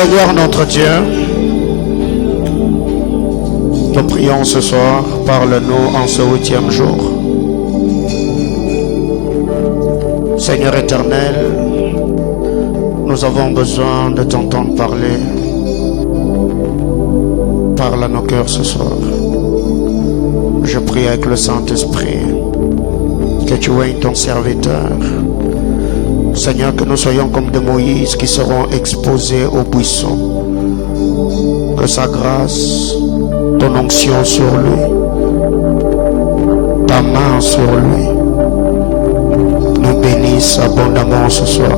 Seigneur notre Dieu, nous prions ce soir, parle-nous en ce 8e jour. Seigneur éternel, nous avons besoin de t'entendre parler. Parle à nos cœurs ce soir. Je prie avec le Saint-Esprit que tu aies ton serviteur. Seigneur, que nous soyons comme de Moïse qui seront exposés au buisson. Que sa grâce, ton onction sur lui, ta main sur lui, nous bénisse abondamment ce soir.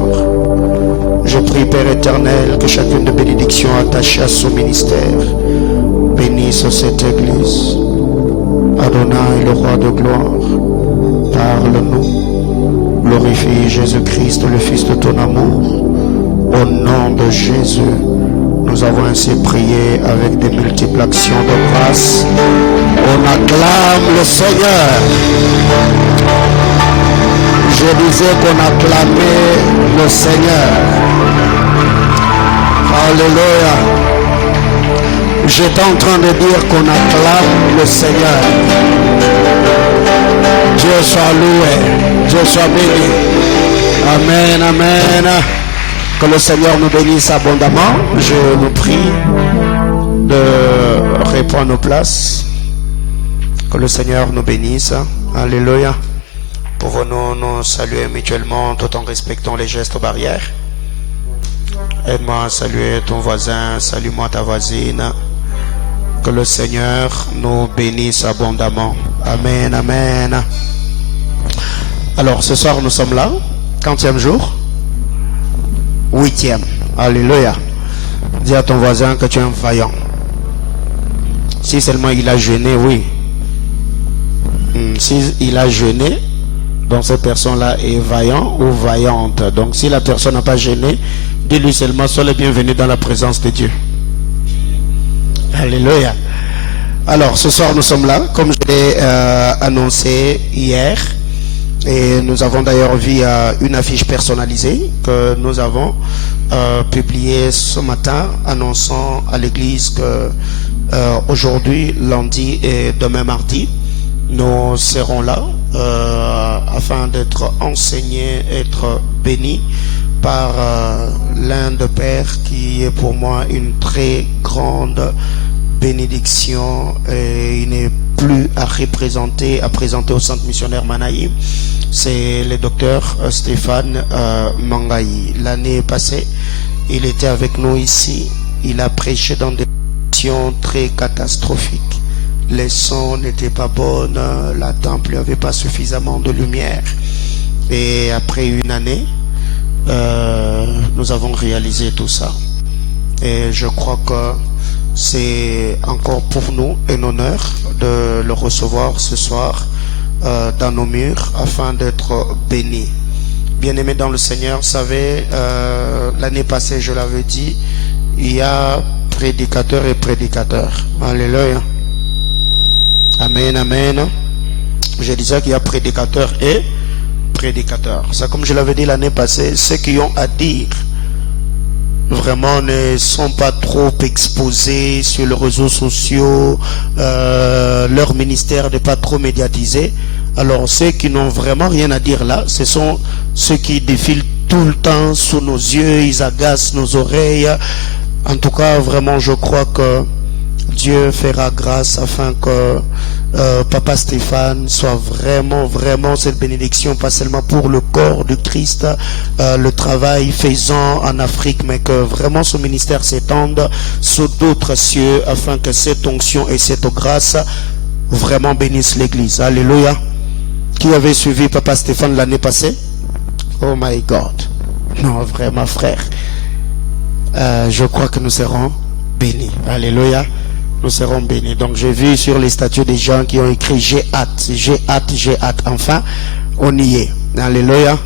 Je prie, Père éternel, que chacune des bénédictions attachées à son ministère bénisse cette église. Adonai, le roi de gloire, parle-nous. Glorifie Jésus-Christ, le Fils de ton amour. Au nom de Jésus, nous avons ainsi prié avec des multiples actions de grâce. On acclame le Seigneur. Je disais qu'on acclamait le Seigneur. Alléluia. J'étais en train de dire qu'on acclame le Seigneur. Dieu soit loué, Dieu soit béni. Amen, amen. Que le Seigneur nous bénisse abondamment. Je vous prie de répondre nos places. Que le Seigneur nous bénisse. Alléluia. Pouvons-nous nous saluer mutuellement tout en respectant les gestes barrières. Aide-moi à saluer ton voisin, salue-moi ta voisine. Que le Seigneur nous bénisse abondamment. Amen, amen. Alors ce soir nous sommes là, 40e jour, 8e. Alléluia. Dis à ton voisin que tu es un vaillant. Si seulement il a jeûné, oui. Si il a jeûné, donc cette personne-là est vaillant ou vaillante. Donc si la personne n'a pas jeûné, dis-lui seulement, sois le bienvenu dans la présence de Dieu. Alléluia. Alors ce soir nous sommes là, comme je l'ai annoncé hier. Et nous avons d'ailleurs vu une affiche personnalisée que nous avons publiée ce matin, annonçant à l'église que aujourd'hui, lundi et demain mardi, nous serons là afin d'être enseignés, être bénis par l'un de Père qui est pour moi une très grande bénédiction, et il n'est plus à présenter au centre missionnaire Manaï. C'est le docteur Stéphane Mangaï. L'année passée, il était avec nous ici. Il a prêché dans des conditions très catastrophiques. Les sons n'étaient pas bonnes, la temple n'avait pas suffisamment de lumière. Et après une année, nous avons réalisé tout ça. Et je crois que c'est encore pour nous un honneur de le recevoir ce soir dans nos murs afin d'être bénis. Bien-aimés dans le Seigneur, vous savez, l'année passée, je l'avais dit, il y a prédicateurs et prédicateurs. Alléluia. Amen, amen. Je disais qu'il y a prédicateurs et prédicateurs. C'est comme je l'avais dit l'année passée, ceux qui ont à dire vraiment ne sont pas trop exposés sur les réseaux sociaux, leur ministère n'est pas trop médiatisé. Alors ceux qui n'ont vraiment rien à dire là, ce sont ceux qui défilent tout le temps sous nos yeux, ils agacent nos oreilles. En tout cas, vraiment, je crois que Dieu fera grâce afin que Papa Stéphane soit vraiment cette bénédiction, pas seulement pour le corps de Christ, le travail faisant en Afrique, mais que vraiment son ministère s'étende sur d'autres cieux afin que cette onction et cette grâce vraiment bénissent l'église. Alléluia. Qui avait suivi Papa Stéphane l'année passée? Oh my God. Non, vraiment frère. Je crois que nous serons bénis. Alléluia. Nous serons bénis. Donc j'ai vu sur les statuts des gens qui ont écrit j'ai hâte, j'ai hâte, j'ai hâte. Enfin, on y est. Alléluia.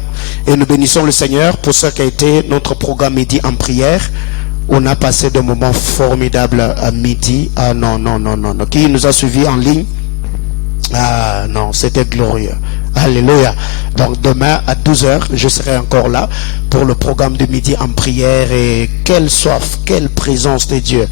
Et nous bénissons le Seigneur pour ce qui a été notre programme midi en prière. On a passé des moments formidables à midi. Ah non. Qui nous a suivis en ligne? Ah non, c'était glorieux. Alléluia. Donc demain à 12h, je serai encore là pour le programme de midi en prière. Et quelle soif, quelle présence de Dieu.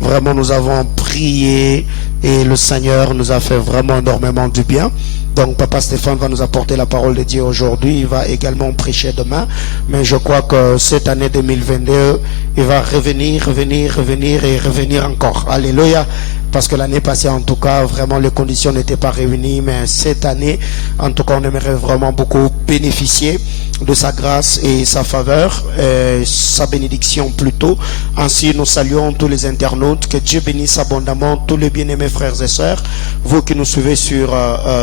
Vraiment, nous avons prié et le Seigneur nous a fait vraiment énormément du bien. Donc Papa Stéphane va nous apporter la parole de Dieu aujourd'hui. Il va également prêcher demain. Mais je crois que cette année 2022, il va revenir et revenir encore. Alléluia. Parce que l'année passée, en tout cas, vraiment, les conditions n'étaient pas réunies. Mais cette année, en tout cas, on aimerait vraiment beaucoup bénéficier de sa grâce et sa faveur, sa bénédiction plutôt. Ainsi, nous saluons tous les internautes. Que Dieu bénisse abondamment tous les bien-aimés frères et sœurs. Vous qui nous suivez sur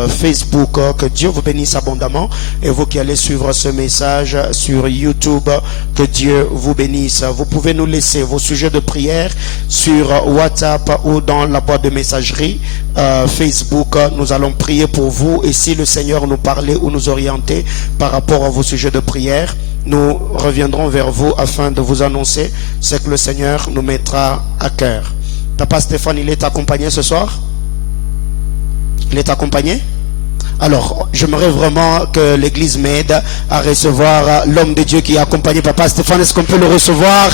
Facebook, que Dieu vous bénisse abondamment. Et vous qui allez suivre ce message sur YouTube, que Dieu vous bénisse. Vous pouvez nous laisser vos sujets de prière sur WhatsApp ou dans la boîte de messagerie Facebook. Nous allons prier pour vous. Et si le Seigneur nous parlait ou nous orientait par rapport à vos sujets de prière, nous reviendrons vers vous afin de vous annoncer ce que le Seigneur nous mettra à cœur. Papa Stéphane, il est accompagné ce soir? Il est accompagné? Alors, j'aimerais vraiment que l'Église m'aide à recevoir l'homme de Dieu qui est accompagné. Papa Stéphane, est-ce qu'on peut le recevoir?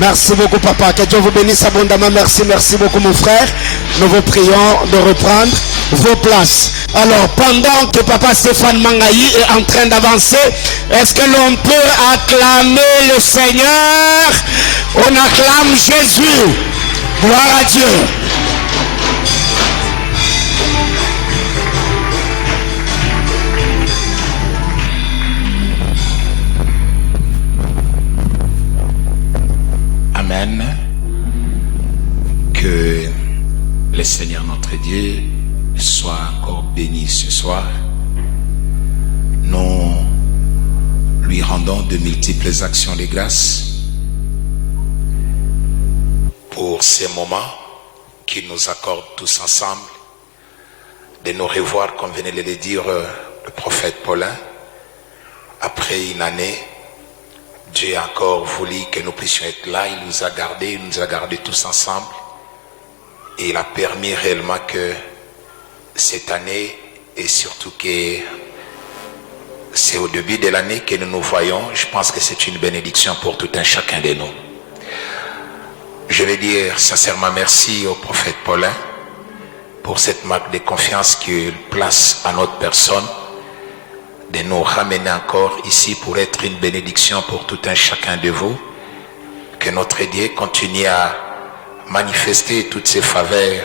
Merci beaucoup, Papa. Que Dieu vous bénisse abondamment. Merci beaucoup, mon frère. Nous vous prions de reprendre vos places. Alors, pendant que Papa Stéphane Mangaï est en train d'avancer, est-ce que l'on peut acclamer le Seigneur? On acclame Jésus. Gloire à Dieu. Amen. Que le Seigneur notre Dieu soit encore béni ce soir. Nous lui rendons de multiples actions de grâce pour ces moments qu'il nous accorde tous ensemble, de nous revoir, comme venait de le dire le prophète Paulin, après une année. Dieu a encore voulu que nous puissions être là. Il nous a gardés tous ensemble. Et il a permis réellement que cette année, et surtout que c'est au début de l'année que nous nous voyons, je pense que c'est une bénédiction pour tout un chacun de nous. Je vais dire sincèrement merci au prophète Paulin pour cette marque de confiance qu'il place à notre personne, de nous ramener encore ici pour être une bénédiction pour tout un chacun de vous. Que notre Dieu continue à manifester toutes ses faveurs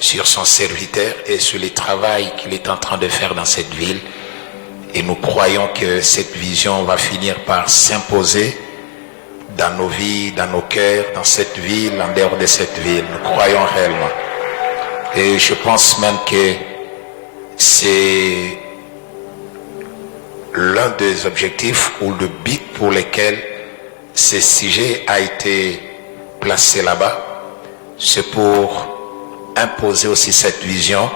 sur son serviteur et sur le travail qu'il est en train de faire dans cette ville. Et nous croyons que cette vision va finir par s'imposer dans nos vies, dans nos cœurs, dans cette ville, en dehors de cette ville. Nous croyons réellement. Et je pense même que c'est l'un des objectifs ou le but pour lequel ce sujet a été placé là-bas. C'est pour imposer aussi cette vision,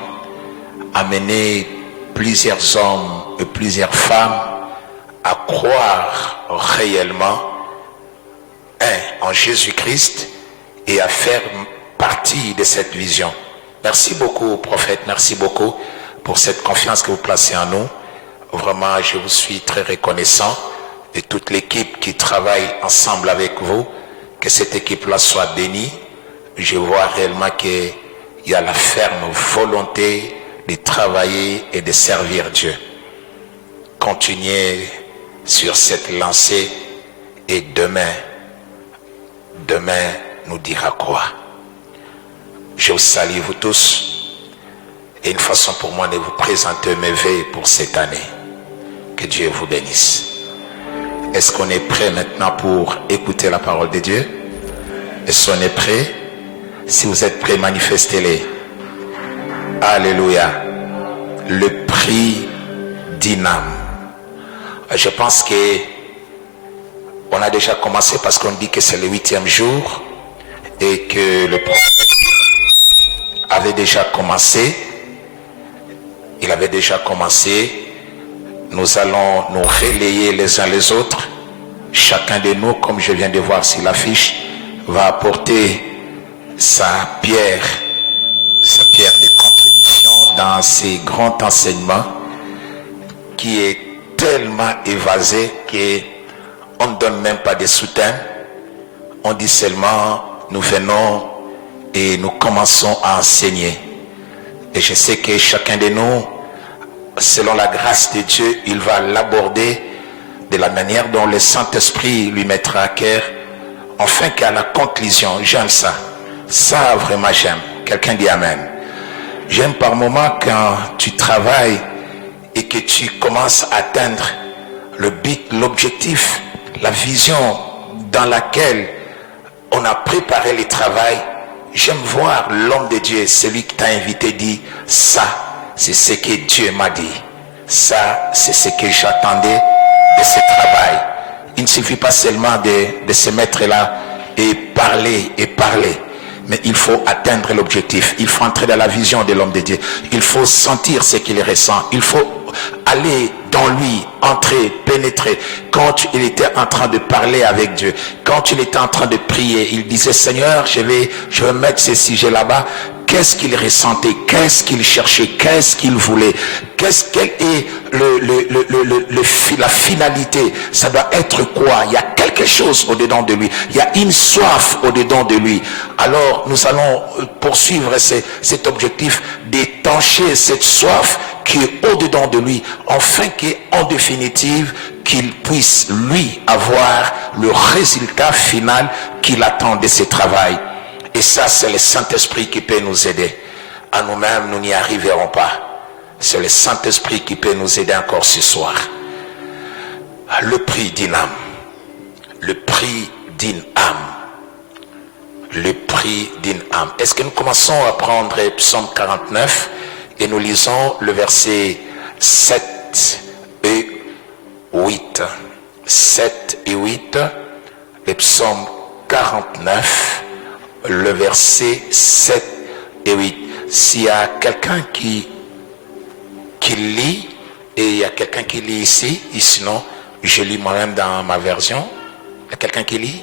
amener plusieurs hommes et plusieurs femmes à croire réellement en Jésus-Christ et à faire partie de cette vision. Merci beaucoup, prophète, merci beaucoup pour cette confiance que vous placez en nous. Vraiment, je vous suis très reconnaissant de toute l'équipe qui travaille ensemble avec vous. Que cette équipe-là soit bénie. Je vois réellement qu'il y a la ferme volonté de travailler et de servir Dieu. Continuez sur cette lancée et demain nous dira quoi. Je vous salue vous tous et une façon pour moi de vous présenter mes vœux pour cette année. Que Dieu vous bénisse. Est-ce qu'on est prêt maintenant pour écouter la parole de Dieu? Est-ce qu'on est prêt? Si vous êtes prêts, manifestez-les. Alléluia. Le prix d'une âme. Je pense que on a déjà commencé parce qu'on dit que c'est le 8e jour et que le prophète avait déjà commencé. Il avait déjà commencé. Nous allons nous relayer les uns les autres. Chacun de nous, comme je viens de voir sur l'affiche, va apporter sa pierre de contribution dans ces grands enseignements qui est tellement évasé qu'on ne donne même pas de soutien. On dit seulement, nous venons et nous commençons à enseigner. Et je sais que chacun de nous, selon la grâce de Dieu, il va l'aborder de la manière dont le Saint-Esprit lui mettra à cœur, afin qu'à la conclusion, j'aime ça. Ça, vraiment, j'aime. Quelqu'un dit Amen. J'aime par moments quand tu travailles et que tu commences à atteindre le but, l'objectif, la vision dans laquelle on a préparé le travail. J'aime voir l'homme de Dieu, celui qui t'a invité, dit ça, c'est ce que Dieu m'a dit. Ça, c'est ce que j'attendais de ce travail. Il ne suffit pas seulement de se mettre là et parler, mais il faut atteindre l'objectif. Il faut entrer dans la vision de l'homme de Dieu. Il faut sentir ce qu'il ressent. Il faut aller dans lui, entrer, pénétrer. Quand il était en train de parler avec Dieu, quand il était en train de prier, il disait, Seigneur, je vais mettre ce sujet là-bas. Qu'est-ce qu'il ressentait? Qu'est-ce qu'il cherchait? Qu'est-ce qu'il voulait? Quelle est la finalité? Ça doit être quoi? Il y a quelque chose au-dedans de lui. Il y a une soif au-dedans de lui. Alors, nous allons poursuivre cet objectif d'étancher cette soif qui est au-dedans de lui, afin qu'en définitive, qu'il puisse, lui, avoir le résultat final qu'il attend de ce travail. Et ça, c'est le Saint-Esprit qui peut nous aider. À nous-mêmes, nous n'y arriverons pas. C'est le Saint-Esprit qui peut nous aider encore ce soir. Le prix d'une âme. Le prix d'une âme. Le prix d'une âme. Est-ce que nous commençons à prendre Psaume 49 et nous lisons le verset 7 et 8. 7 et 8. Le Psaume 49. Le verset 7 et 8. S'il y a quelqu'un qui lit, et il y a quelqu'un qui lit ici, et sinon, je lis moi-même dans ma version. Il y a quelqu'un qui lit?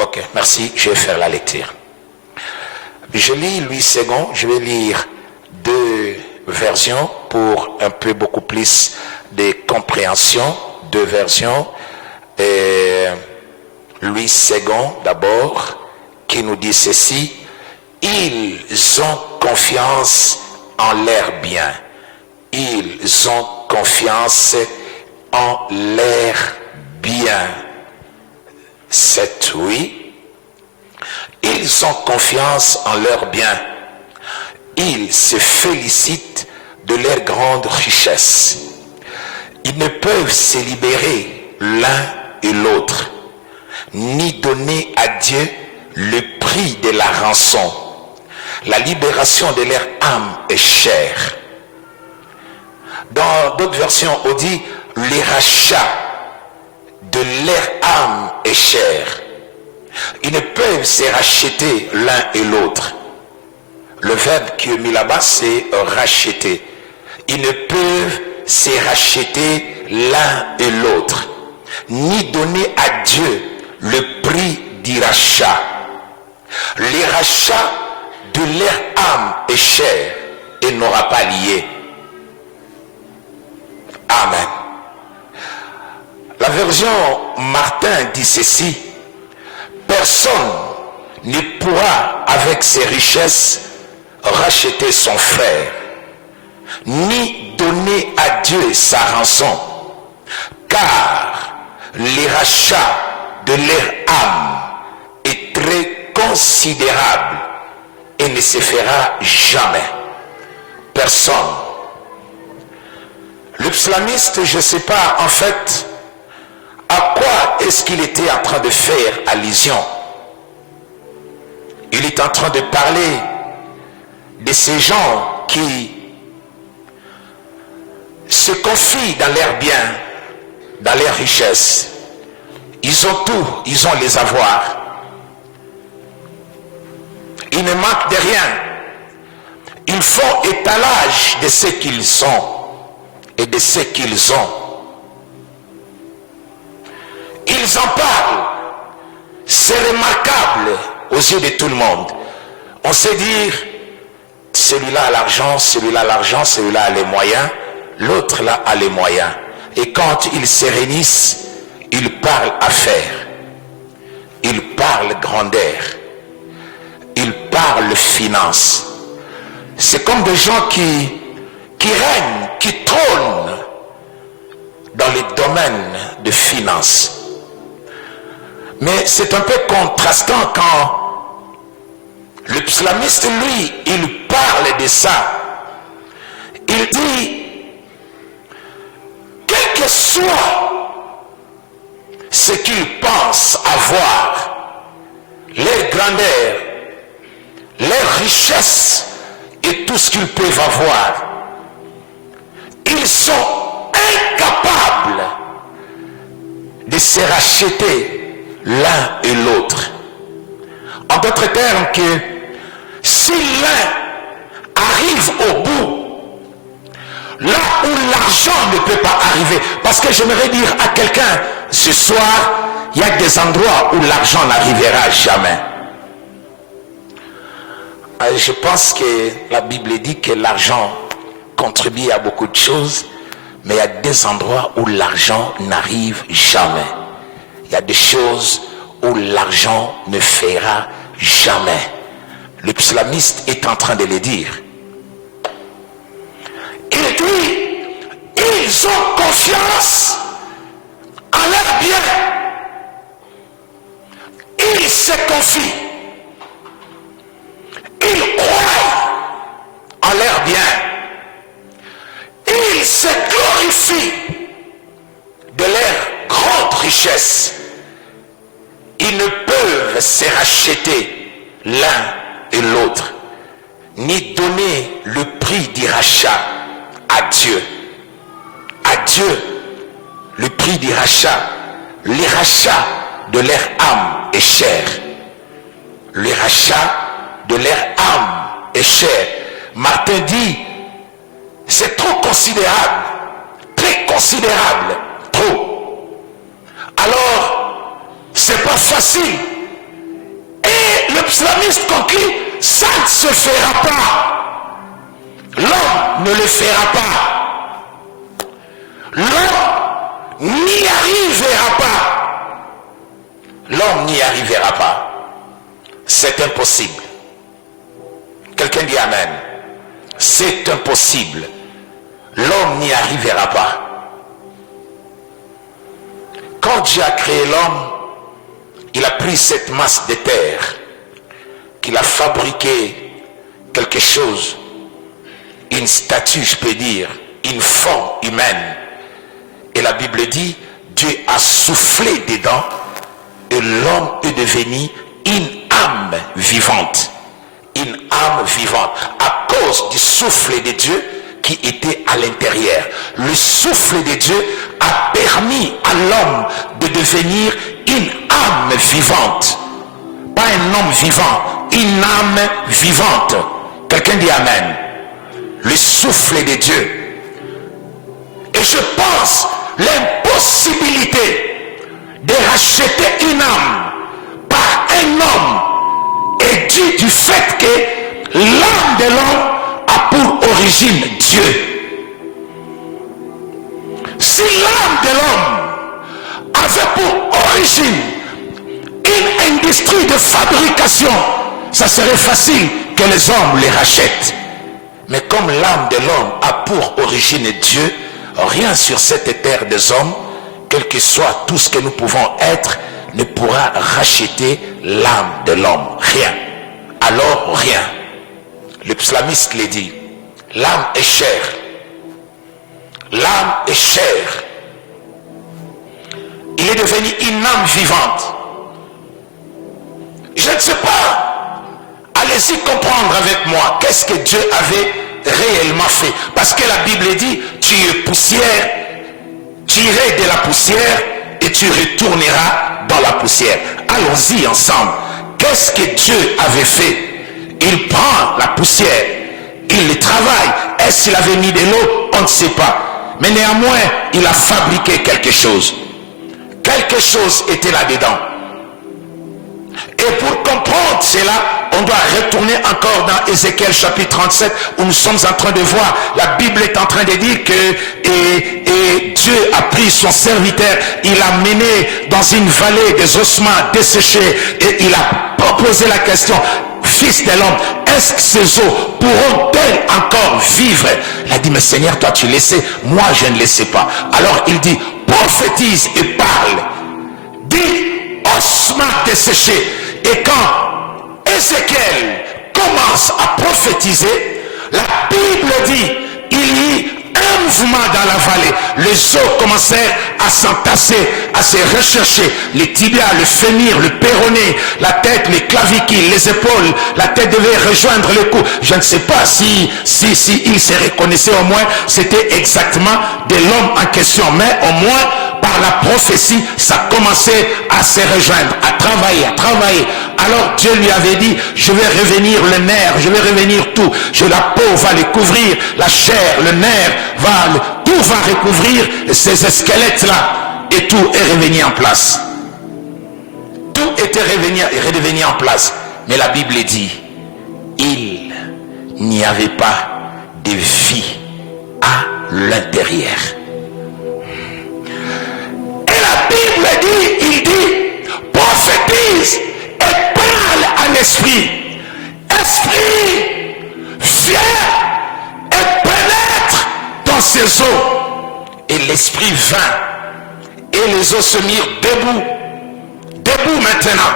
Ok, merci, je vais faire la lecture. Je lis Louis II, je vais lire 2 versions pour un peu beaucoup plus de compréhension. 2 versions. Et Louis II d'abord, qui nous dit ceci: ils ont confiance en leur bien. Ils ont confiance en leur bien. 7, oui. Ils ont confiance en leur bien. Ils se félicitent de leur grande richesse. Ils ne peuvent se libérer l'un et l'autre, ni donner à Dieu le prix de la rançon. La libération de leur âme est chère. Dans d'autres versions, on dit les rachats de leur âme est cher. Ils ne peuvent se racheter l'un et l'autre. Le verbe qui est mis là-bas, c'est racheter. Ils ne peuvent se racheter l'un et l'autre, ni donner à Dieu le prix du rachat. Les rachats de leur âme est cher et n'aura pas lié. Amen. La version Martin dit ceci: personne ne pourra avec ses richesses racheter son frère, ni donner à Dieu sa rançon, car les rachats de leur âme est très considérable et ne se fera jamais. Personne. Le psalmiste, je ne sais pas en fait à quoi est-ce qu'il était en train de faire allusion. Il est en train de parler de ces gens qui se confient dans leurs biens, dans leurs richesses. Ils ont tout, ils ont les avoirs. Ils ne manquent de rien. Ils font étalage de ce qu'ils sont et de ce qu'ils ont. Ils en parlent. C'est remarquable aux yeux de tout le monde. On sait dire, Celui-là a l'argent, celui-là a l'argent, celui-là a les moyens, l'autre là a les moyens. Et quand ils se réunissent, ils parlent affaires, ils parlent grandeur, ils parlent finance. C'est comme des gens qui règnent, qui trônent dans les domaines de finance. Mais c'est un peu contrastant quand le psalmiste, lui, il parle de ça. Il dit, quel que soit ce qu'ils pensent avoir, leur grandeur, leur richesse et tout ce qu'ils peuvent avoir, ils sont incapables de se racheter l'un et l'autre. En d'autres termes, que si l'un arrive au bout, là où l'argent ne peut pas arriver, parce que j'aimerais dire à quelqu'un, ce soir, il y a des endroits où l'argent n'arrivera jamais. Je pense que la Bible dit que l'argent contribue à beaucoup de choses, mais il y a des endroits où l'argent n'arrive jamais. Il y a des choses où l'argent ne fera jamais. Le psalmiste est en train de le dire. Il dit, ils ont confiance en leur bien. Ils se confient. Ils croient en leur bien. Ils se glorifient de leur grande richesse. Ils ne peuvent se racheter l'un et l'autre, ni donner le prix du rachat à Dieu. À Dieu, le prix du rachat, les rachats de leur âme est cher. Le rachat de leur âme est cher. Martin dit, c'est trop considérable, très considérable, trop. Alors, c'est pas facile. Et le psalmiste conclut, ça ne se fera pas. L'homme ne le fera pas. L'homme n'y arrivera pas. L'homme n'y arrivera pas. C'est impossible. Quelqu'un dit Amen. C'est impossible. L'homme n'y arrivera pas. Quand Dieu a créé l'homme, il a pris cette masse de terre, qu'il a fabriqué quelque chose, une statue, je peux dire, une forme humaine. Et la Bible dit, Dieu a soufflé dedans et l'homme est devenu une âme vivante. Une âme vivante à cause du souffle de Dieu qui était à l'intérieur. Le souffle de Dieu a permis à l'homme de devenir une âme vivante. Pas un homme vivant, une âme vivante. Quelqu'un dit Amen. Le souffle de Dieu. Et je pense l'impossibilité de racheter une âme par un homme est due du fait que l'âme de l'homme a pour origine Dieu. Si l'âme de l'homme avait pour origine une industrie de fabrication, ça serait facile que les hommes les rachètent. Mais comme l'âme de l'homme a pour origine Dieu, rien sur cette terre des hommes, quel que soit tout ce que nous pouvons être, ne pourra racheter l'âme de l'homme. Rien. Alors rien. Le psalmiste le dit. L'âme est chère. L'âme est chère. Il est devenu une âme vivante. Je ne sais pas. Allez-y comprendre avec moi. Qu'est-ce que Dieu avait réellement fait? Parce que la Bible dit, tu es poussière, tu irais de la poussière et tu retourneras dans la poussière. Allons-y ensemble. Qu'est-ce que Dieu avait fait? Il prend la poussière, il le travaille. Est-ce qu'il avait mis de l'eau? On ne sait pas. Mais néanmoins, il a fabriqué quelque chose. Quelque chose était là-dedans. Et pour comprendre cela, on doit retourner encore dans Ézéchiel chapitre 37 où nous sommes en train de voir, la Bible est en train de dire que et Dieu a pris son serviteur, il l'a mené dans une vallée des ossements desséchés et il a posé la question: Fils de l'homme, est-ce que ces eaux pourront-elles encore vivre? Il a dit: mais Seigneur, toi tu le sais, moi je ne le sais pas. Alors il dit: prophétise et parle, dis ossements desséchés. Et quand Ézéchiel commence à prophétiser, la Bible dit: il y eut un mouvement dans la vallée. Les eaux commencèrent à s'entasser, à se rechercher. Les tibias, le fémur, le péroné, la tête, les clavicules, les épaules. La tête devait rejoindre le cou. Je ne sais pas si il se reconnaissait, au moins c'était exactement de l'homme en question. Mais au moins par la prophétie, ça commençait à se rejoindre, à travailler, à travailler. Alors Dieu lui avait dit: je vais revenir le nerf, je vais revenir tout. La peau va les couvrir, la chair, le nerf, tout va recouvrir ces squelettes-là. Et tout est revenu en place. Tout était redevenu en place. Mais la Bible dit: il n'y avait pas de vie à l'intérieur. Bible dit, il dit: prophétise et parle à l'esprit. Esprit, viens et pénètre dans ces eaux. Et l'esprit vint et les eaux se mirent debout. Debout maintenant.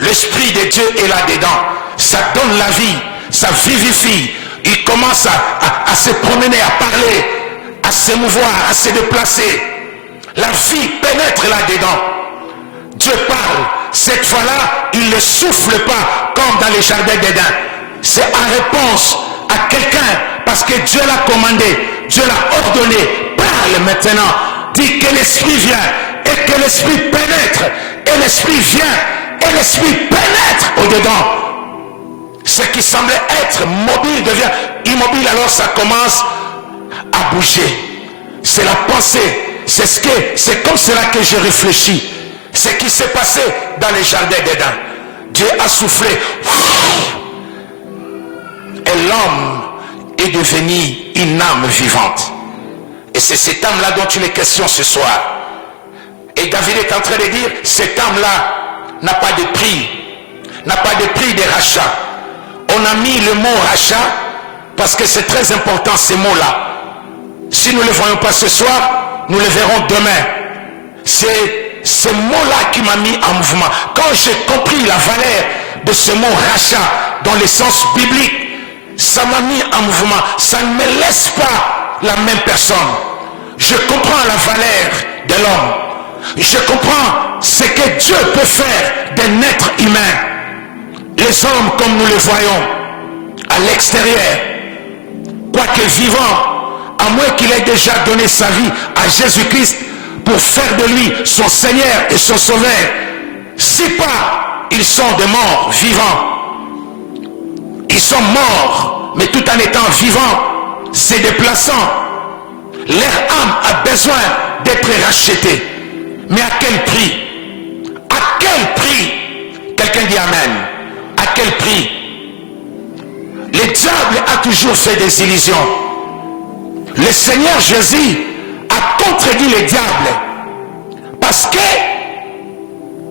L'esprit de Dieu est là-dedans. Ça donne la vie, ça vivifie. Il commence à se promener, à parler, à se mouvoir, à se déplacer. La vie pénètre là-dedans. Dieu parle. Cette fois-là, il ne souffle pas comme dans les jardins d'Éden. C'est en réponse à quelqu'un, parce que Dieu l'a commandé, Dieu l'a ordonné. Parle maintenant. Dis que l'esprit vient et que l'esprit pénètre. Et l'esprit vient et l'esprit pénètre au-dedans. Ce qui semblait être mobile devient immobile. Alors ça commence à bouger. C'est la pensée. C'est comme cela que je réfléchis. Ce qui s'est passé dans les jardins d'Éden. Dieu a soufflé. Et l'homme est devenu une âme vivante. Et c'est cette âme-là dont il est question ce soir. Et David est en train de dire: cette âme-là n'a pas de prix. N'a pas de prix de rachat. On a mis le mot rachat parce que c'est très important, ces mots-là. Si nous ne le voyons pas ce soir, nous le verrons demain. C'est ce mot-là qui m'a mis en mouvement. Quand j'ai compris la valeur de ce mot rachat dans le sens biblique, ça m'a mis en mouvement. Ça ne me laisse pas la même personne. Je comprends la valeur de l'homme. Je comprends ce que Dieu peut faire d'un être humain. Les hommes comme nous les voyons à l'extérieur, quoique vivants, à moins qu'il ait déjà donné sa vie à Jésus-Christ pour faire de lui son Seigneur et son Sauveur. Si pas, ils sont des morts vivants. Ils sont morts, mais tout en étant vivants, se déplaçant. Leur âme a besoin d'être rachetée. Mais à quel prix? À quel prix? Quelqu'un dit amen. À quel prix? Le diable a toujours fait des illusions. Le Seigneur Jésus a contredit le diable. Parce que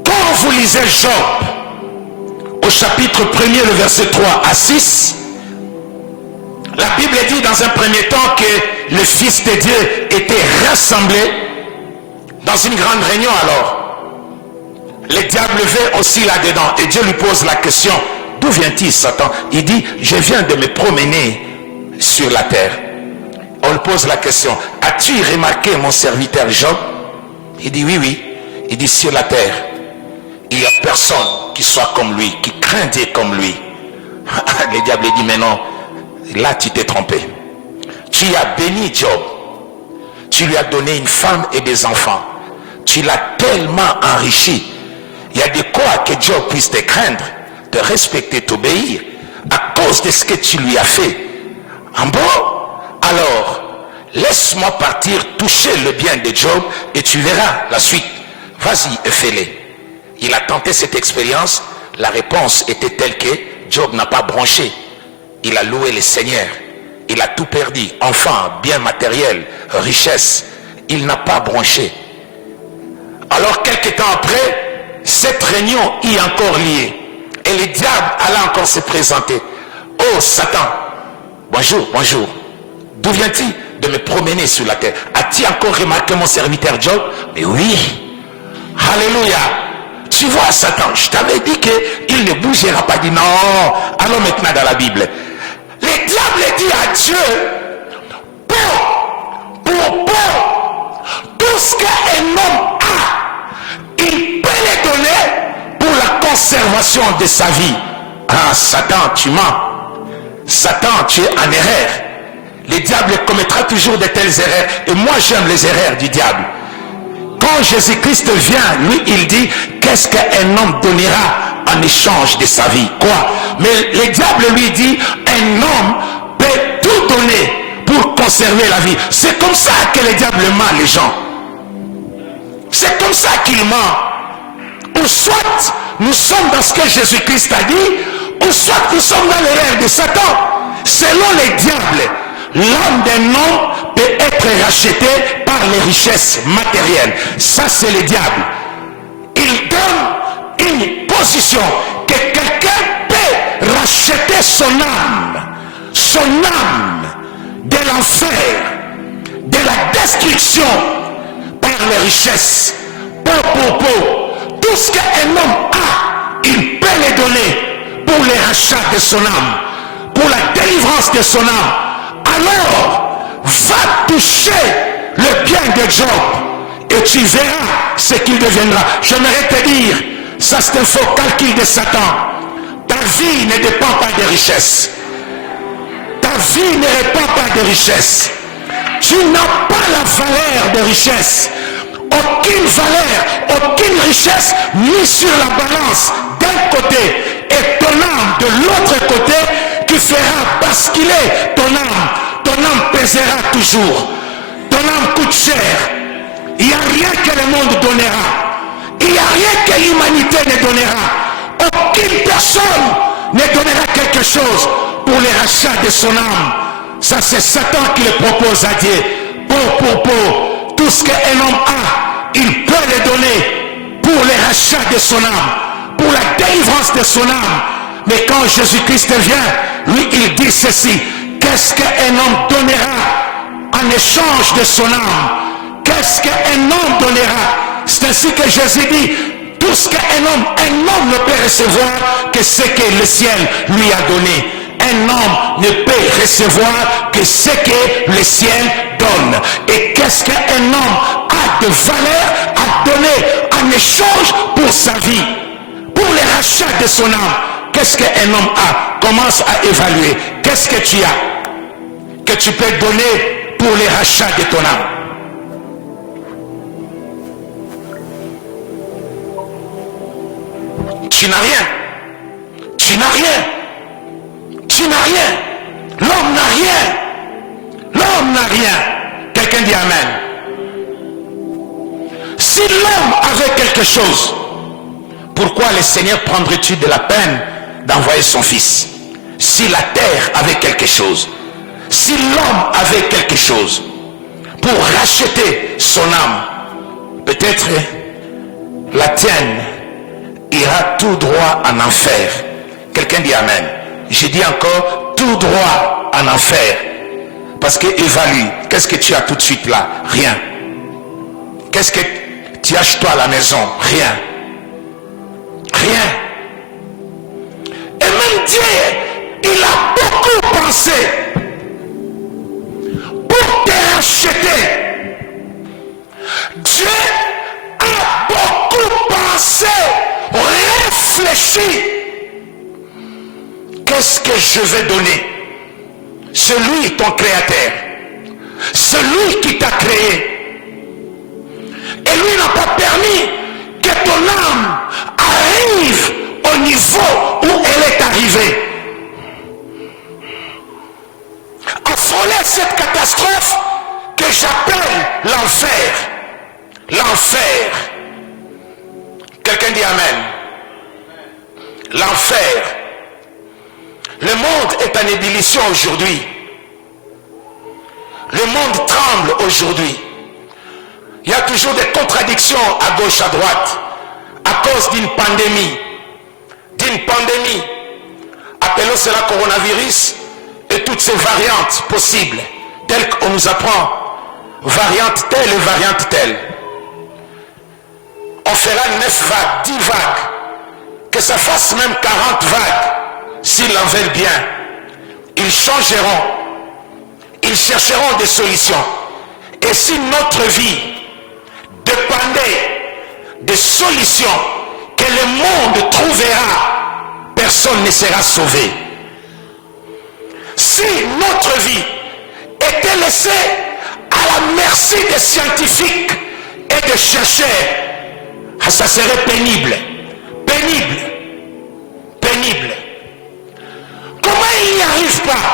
quand vous lisez Job, au chapitre 1er, le verset 3 à 6, la Bible dit dans un premier temps que le Fils de Dieu était rassemblé dans une grande réunion. Alors, le diable veut aussi là-dedans. Et Dieu lui pose la question: d'où vient-il, Satan? Il dit: je viens de me promener sur la terre. On lui pose la question: as-tu remarqué mon serviteur Job? Il dit: oui, oui. Il dit: sur la terre, il n'y a personne qui soit comme lui, qui craint Dieu comme lui. Le diable dit: mais non, là tu t'es trompé. Tu as béni Job. Tu lui as donné une femme et des enfants. Tu l'as tellement enrichi. Il y a de quoi que Job puisse te craindre, te respecter, t'obéir, à cause de ce que tu lui as fait. En bon? Alors, laisse-moi partir toucher le bien de Job et tu verras la suite. Vas-y et fais-le. Il a tenté cette expérience. La réponse était telle que Job n'a pas bronché. Il a loué le Seigneur. Il a tout perdu. Enfants, biens matériels, richesses. Il n'a pas bronché. Alors, quelques temps après, cette réunion y est encore liée. Et le diable allait encore se présenter. Oh, Satan, bonjour, bonjour. D'où viens-tu? De me promener sur la terre. As-tu encore remarqué mon serviteur Job? Mais oui. Alléluia. Tu vois, Satan, je t'avais dit qu'il ne bougera pas. Dit non. Allons maintenant dans la Bible. Le diable dit à Dieu, pour tout ce qu'un homme a, il peut le donner pour la conservation de sa vie. Ah, Satan, tu mens. Satan, tu es en erreur. Le diable commettra toujours de telles erreurs. Et moi, j'aime les erreurs du diable. Quand Jésus-Christ vient, lui, il dit, qu'est-ce qu'un homme donnera en échange de sa vie? Quoi? Mais le diable lui dit, un homme peut tout donner pour conserver la vie. C'est comme ça que le diable ment les gens. C'est comme ça qu'il ment. Ou soit nous sommes dans ce que Jésus-Christ a dit, ou soit nous sommes dans l'erreur de Satan. Selon les diables, l'âme d'un homme peut être rachetée par les richesses matérielles. Ça, c'est le diable. Il donne une position que quelqu'un peut racheter son âme de l'enfer, de la destruction par les richesses. Tout ce qu'un homme a, il peut le donner pour le rachat de son âme, pour la délivrance de son âme. Alors, va toucher le bien de Job et tu verras ce qu'il deviendra. J'aimerais te dire, ça c'est un faux calcul de Satan. Ta vie ne dépend pas des richesses. Ta vie ne dépend pas des richesses. Tu n'as pas la valeur des richesses. Aucune valeur, aucune richesse mise sur la balance d'un côté et ton âme de l'autre côté qui fera basculer ton âme. Ton âme pèsera toujours. Ton âme coûte cher. Il n'y a rien que le monde donnera. Il n'y a rien que l'humanité ne donnera. Aucune personne ne donnera quelque chose pour le rachat de son âme. Ça, c'est Satan qui le propose à Dieu. Pour tout ce qu'un homme a, il peut le donner pour le rachat de son âme, pour la délivrance de son âme. Mais quand Jésus-Christ vient, lui, il dit ceci. Qu'est-ce qu'un homme donnera en échange de son âme? Qu'est-ce qu'un homme donnera? C'est ainsi que Jésus dit, tout ce qu'un homme ne peut recevoir que ce que le ciel lui a donné. Un homme ne peut recevoir que ce que le ciel donne. Et qu'est-ce qu'un homme a de valeur à donner en échange pour sa vie, pour le rachat de son âme? Qu'est-ce qu'un homme a? Commence à évaluer. Qu'est-ce que tu as que tu peux donner pour le rachat de ton âme? Tu n'as rien. Tu n'as rien. Tu n'as rien. L'homme n'a rien. L'homme n'a rien. Quelqu'un dit Amen. Si l'homme avait quelque chose, pourquoi le Seigneur prendrait-il de la peine d'envoyer son fils? Si la terre avait quelque chose, si l'homme avait quelque chose pour racheter son âme, peut-être la tienne ira tout droit en enfer. Quelqu'un dit Amen. Je dis encore tout droit en enfer. Parce que évalue, qu'est-ce que tu as tout de suite là? Rien. Qu'est-ce que tu as chez toi à la maison? Rien. Rien. Et même Dieu, il a beaucoup pensé pour te racheter. Dieu a beaucoup pensé, réfléchi. Qu'est-ce que je vais donner? Celui, ton créateur, celui qui t'a créé. Et lui n'a pas permis que ton âme arrive au niveau où elle est arrivée. A frôlé cette catastrophe que j'appelle l'enfer. L'enfer. Quelqu'un dit Amen. l'enfer. Le monde est en ébullition aujourd'hui. Le monde tremble aujourd'hui. Il y a toujours des contradictions à gauche, à droite, à cause d'une pandémie. Appelons cela coronavirus et toutes ces variantes possibles, telles qu'on nous apprend, variante telle et variante telle. On fera 9 vagues, 10 vagues, que ça fasse même 40 vagues, s'ils en veulent bien. Ils changeront, ils chercheront des solutions. Et si notre vie dépendait des solutions que le monde trouvera, personne ne sera sauvé. Si notre vie était laissée à la merci des scientifiques et des chercheurs, ça serait pénible. Comment ils n'y arrivent pas?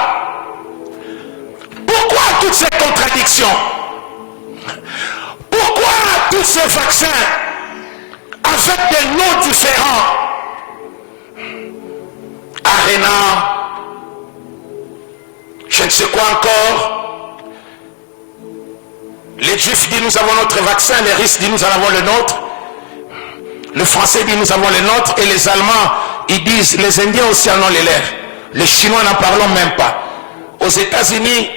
Pourquoi toutes ces contradictions? Pourquoi tous ces vaccins avec des noms différents? Arena, je ne sais quoi encore. Les Juifs disent nous avons notre vaccin, les Russes disent nous en avons le nôtre. Le Français dit nous avons le nôtre, et les Allemands ils disent, les Indiens aussi en ont les leurs. Les Chinois n'en parlons même pas. Aux États-Unis,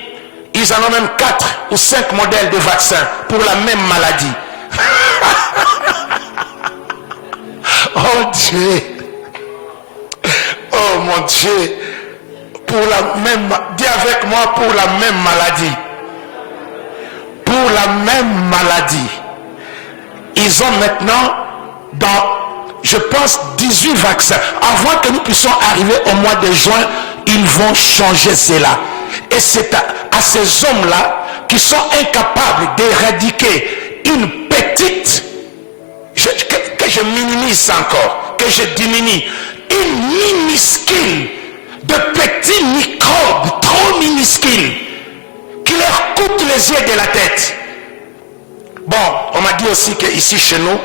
ils en ont même 4 ou 5 modèles de vaccins pour la même maladie. Oh Dieu! Oh mon Dieu! Pour la même, dis avec moi, pour la même maladie. Pour la même maladie. Ils ont maintenant je pense, 18 vaccins. Avant que nous puissions arriver au mois de juin, ils vont changer cela. Et c'est à ces hommes-là qui sont incapables d'éradiquer une petite, que je minimise encore, que je diminue, une minuscule de petits microbes trop minuscules qui leur coûtent les yeux de la tête. Bon, on m'a dit aussi qu'ici chez nous,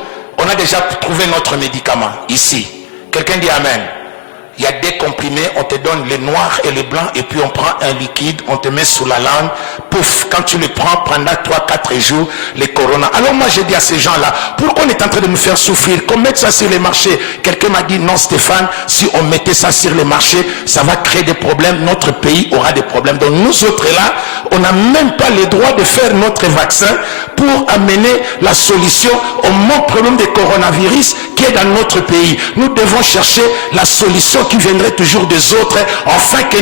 on a déjà trouvé notre médicament, ici. Quelqu'un dit Amen. Il y a des comprimés, on te donne les noirs et les blancs, et puis on prend un liquide, on te met sous la langue, pouf, quand tu le prends pendant 3-4 jours, les corona. Alors moi j'ai dit à ces gens-là, pourquoi on est en train de nous faire souffrir, qu'on mette ça sur les marchés? Quelqu'un m'a dit, non Stéphane, si on mettait ça sur les marchés, ça va créer des problèmes, notre pays aura des problèmes. Donc nous autres là, on n'a même pas le droit de faire notre vaccin pour amener la solution au même problème de coronavirus qui est dans notre pays. Nous devons chercher la solution qui viendrait toujours des autres, afin que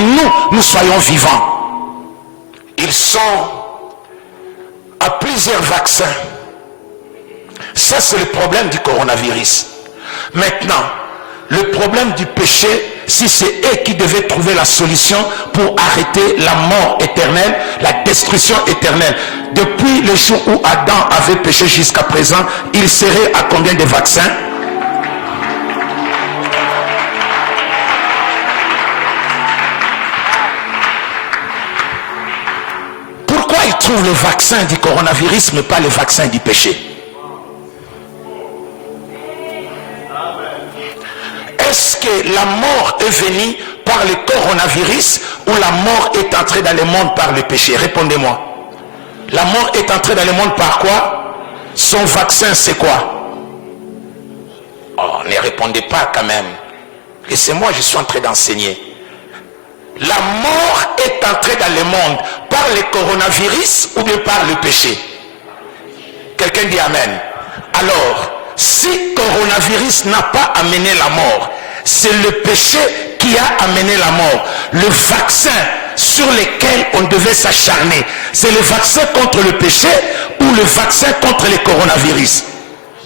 nous soyons vivants. Ils sont à plusieurs vaccins. Ça, c'est le problème du coronavirus. Maintenant, le problème du péché, si c'est eux qui devaient trouver la solution pour arrêter la mort éternelle, la destruction éternelle. Depuis le jour où Adam avait péché jusqu'à présent, il serait à combien de vaccins? Pourquoi ils trouvent le vaccin du coronavirus mais pas le vaccin du péché? Est-ce que la mort est venue par le coronavirus ou la mort est entrée dans le monde par le péché? Répondez-moi. La mort est entrée dans le monde par quoi? Son vaccin c'est quoi? Oh, ne répondez pas quand même. Et c'est moi, je suis en train d'enseigner. La mort est entrée dans le monde par le coronavirus ou bien par le péché? Quelqu'un dit Amen. Alors, si coronavirus n'a pas amené la mort, c'est le péché qui a amené la mort. Le vaccin sur lequel on devait s'acharner, c'est le vaccin contre le péché ou le vaccin contre le coronavirus?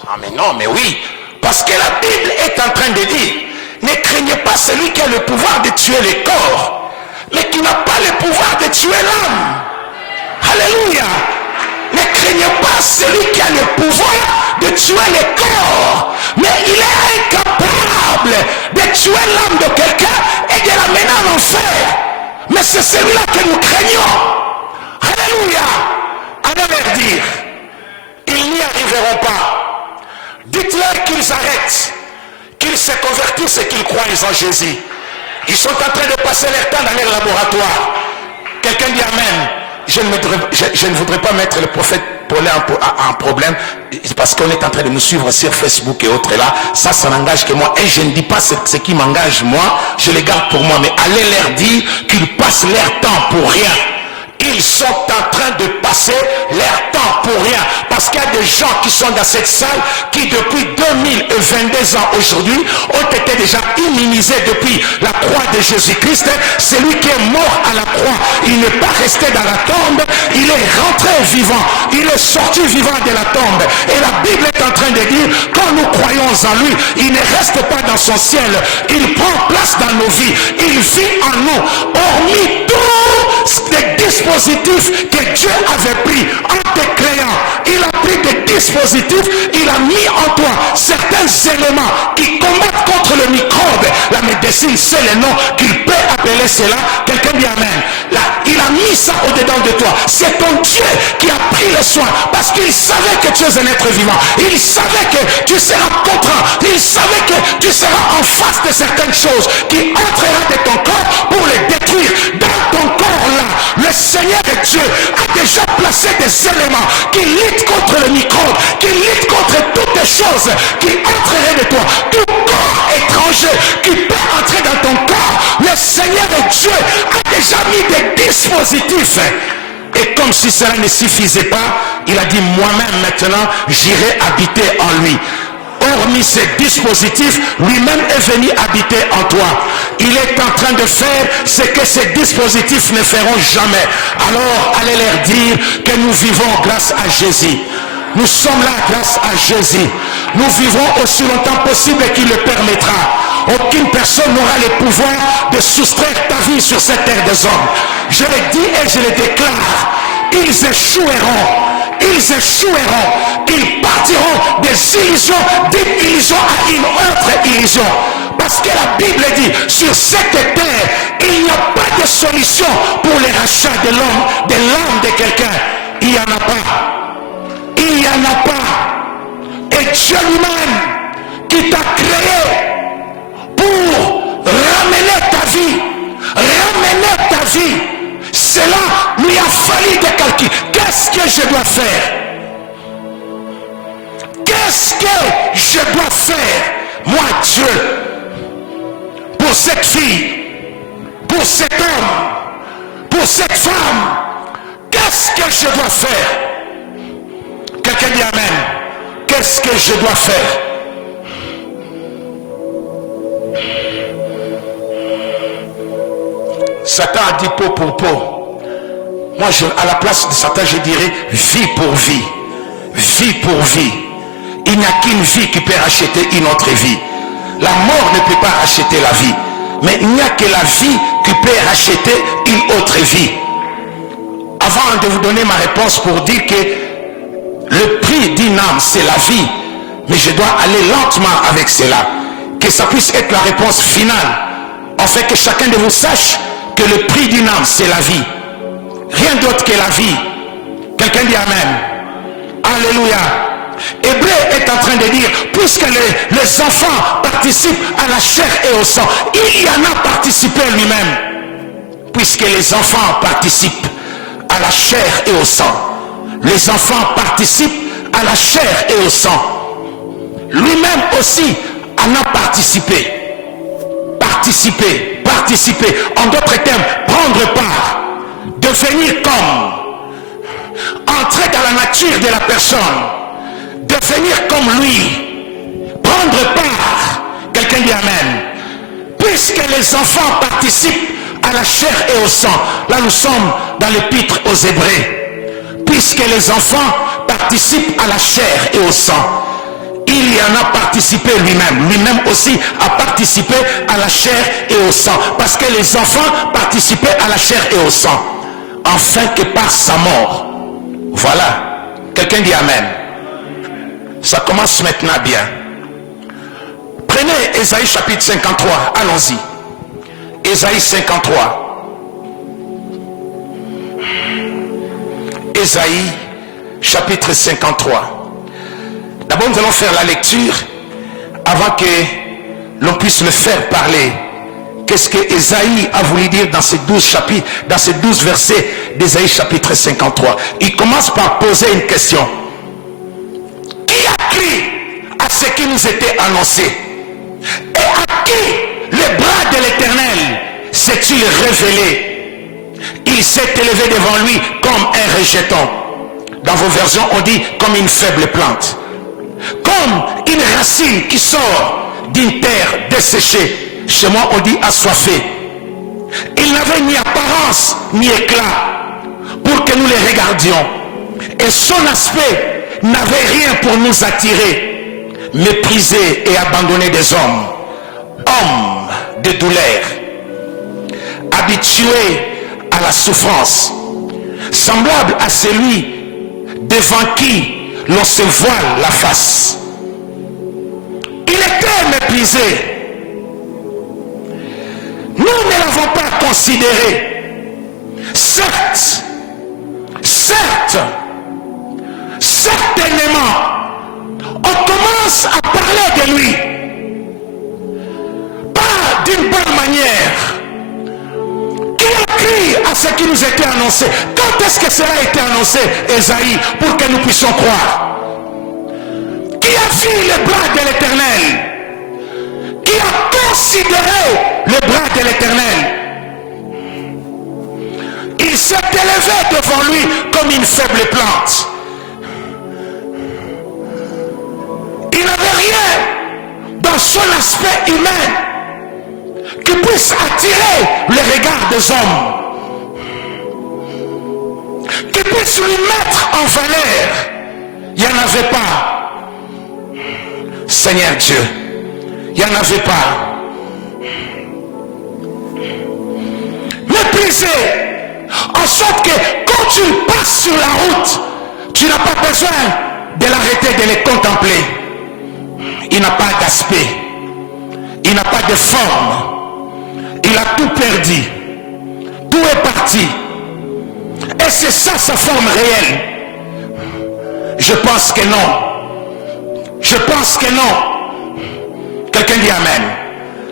Ah mais non, mais oui, parce que la Bible est en train de dire, ne craignez pas celui qui a le pouvoir de tuer le corps, mais qui n'a pas le pouvoir de tuer l'âme. Alléluia. Ne craignez pas celui qui a le pouvoir de tuer le corps, mais il est incapable de tuer l'âme de quelqu'un et de l'amener en enfer. Mais c'est celui-là que nous craignons. Alléluia. Allez leur dire, ils n'y arriveront pas. Dites-leur qu'ils arrêtent, qu'ils se convertir, c'est qu'ils croient en Jésus. Ils sont en train de passer leur temps dans les laboratoires. Quelqu'un dit Amen. Je ne voudrais pas mettre le prophète Paulin en problème, parce qu'on est en train de nous suivre sur Facebook et autres là. Ça n'engage que moi. Et je ne dis pas ce qui m'engage moi, je les garde pour moi. Mais allez leur dire qu'ils passent leur temps pour rien. Ils sont en train de passer leur temps pour rien. Parce qu'il y a des gens qui sont dans cette salle qui depuis 2022 ans aujourd'hui ont été déjà immunisés depuis la croix de Jésus-Christ. C'est lui qui est mort à la croix. Il n'est pas resté dans la tombe. Il est rentré vivant. Il est sorti vivant de la tombe. Et la Bible est en train de dire, quand nous croyons en lui, il ne reste pas dans son ciel. Il prend place dans nos vies. Il vit en nous. Hormis tous les dispositifs que Dieu avait pris en te créant, il a pris des dispositifs, il a mis en toi certains éléments qui combattent contre le microbe. La médecine sait le nom qu'il peut appeler cela. Quelqu'un dit Amen. Là, il a mis ça au-dedans de toi. C'est ton Dieu qui a pris le soin parce qu'il savait que tu es un être vivant. Il savait que tu seras contraint. Il savait que tu seras en face de certaines choses qui entreront de ton corps pour les détruire. Dans ton corps là, le Seigneur et Dieu a déjà placé des éléments qui luttent contre le microbe, qui luttent contre toutes les choses qui entreraient de toi. Tout corps étranger qui peut entrer dans ton corps, le Seigneur et Dieu a déjà mis des dispositifs. Et comme si cela ne suffisait pas, il a dit moi-même maintenant j'irai habiter en lui. Hormis ces dispositifs, lui-même est venu habiter en toi. Il est en train de faire ce que ces dispositifs ne feront jamais. Alors allez leur dire que nous vivons grâce à Jésus. Nous sommes là grâce à Jésus. Nous vivrons aussi longtemps possible qu'il le permettra. Aucune personne n'aura le pouvoir de soustraire ta vie sur cette terre des hommes. Je le dis et je le déclare. Ils échoueront. Ils échoueront. Ils partiront des illusions d'une illusion à une autre illusion. Parce que la Bible dit, sur cette terre, il n'y a pas de solution pour les rachats de l'homme, de l'âme de quelqu'un. Il n'y en a pas. Il n'y en a pas. Et Dieu lui-même, qui t'a créé pour ramener ta vie, cela lui a fallu des calculs. Qu'est-ce que je dois faire? Qu'est-ce que je dois faire, moi Dieu, pour cette fille, pour cet homme, pour cette femme? Qu'est-ce que je dois faire? Quelqu'un dit Amen. Qu'est-ce que je dois faire? Satan a dit peau pour peau. Moi, à la place de Satan, je dirais vie pour vie. Vie pour vie. Il n'y a qu'une vie qui peut racheter une autre vie. La mort ne peut pas racheter la vie. Mais il n'y a que la vie qui peut racheter une autre vie. Avant de vous donner ma réponse pour dire que le prix d'une âme, c'est la vie. Mais je dois aller lentement avec cela. Que ça puisse être la réponse finale. En fait, que chacun de vous sache que le prix d'une âme, c'est la vie. Rien d'autre que la vie. Quelqu'un dit Amen. Alléluia. Hébreu est en train de dire, puisque les enfants participent à la chair et au sang, il y en a participé lui-même. Puisque les enfants participent à la chair et au sang. Les enfants participent à la chair et au sang. Lui-même aussi en a participé. Participer. En d'autres termes, prendre part. Devenir comme. Entrer dans la nature de la personne. Devenir comme lui. Prendre part. Quelqu'un dit Amen. Puisque les enfants participent à la chair et au sang. Là nous sommes dans l'épître aux Hébreux. Puisque les enfants participent à la chair et au sang. Il y en a participé lui-même. Lui-même aussi a participé à la chair et au sang. Parce que les enfants participaient à la chair et au sang. Afin que par sa mort. Voilà. Quelqu'un dit Amen. Ça commence maintenant bien. Prenez Ésaïe chapitre 53. Allons-y. Ésaïe 53. Ésaïe chapitre 53. D'abord, nous allons faire la lecture avant que l'on puisse le faire parler. Qu'est-ce que Ésaïe a voulu dire dans ces 12 chapitres, dans ces 12 versets d'Ésaïe chapitre 53? Il commence par poser une question. Qui a cru à ce qui nous était annoncé? Et à qui le bras de l'Éternel s'est-il révélé? Il s'est élevé devant lui comme un rejeton. Dans vos versions, on dit comme une faible plante. Comme une racine qui sort d'une terre desséchée. Chez moi, on dit assoiffé. Il n'avait ni apparence ni éclat pour que nous les regardions. Et son aspect n'avait rien pour nous attirer. Méprisé et abandonné des hommes. Homme de douleur. Habitué à la souffrance. Semblable à celui devant qui l'on se voile la face. Il était méprisé. Nous ne l'avons pas considéré. Certes, certainement, on commence à parler de lui. Pas d'une bonne manière. Qui a cru à ce qui nous était annoncé? Quand est-ce que cela a été annoncé, Ésaïe, pour que nous puissions croire? Qui a vu le bras de l'Éternel? Qui a considéré le bras de l'Éternel? Il s'est élevé devant lui comme une faible plante. Il n'avait rien dans son aspect humain qui puisse attirer le regard des hommes, qui puisse lui mettre en valeur. Il n'y en avait pas. Seigneur Dieu, il n'y en avait pas. Méprisé, en sorte que quand tu passes sur la route, tu n'as pas besoin de l'arrêter, de les contempler. Il n'a pas d'aspect, il n'a pas de forme, il a tout perdu, tout est parti. Et c'est ça sa forme réelle? Je pense que non. Je pense que non. Quelqu'un dit amen.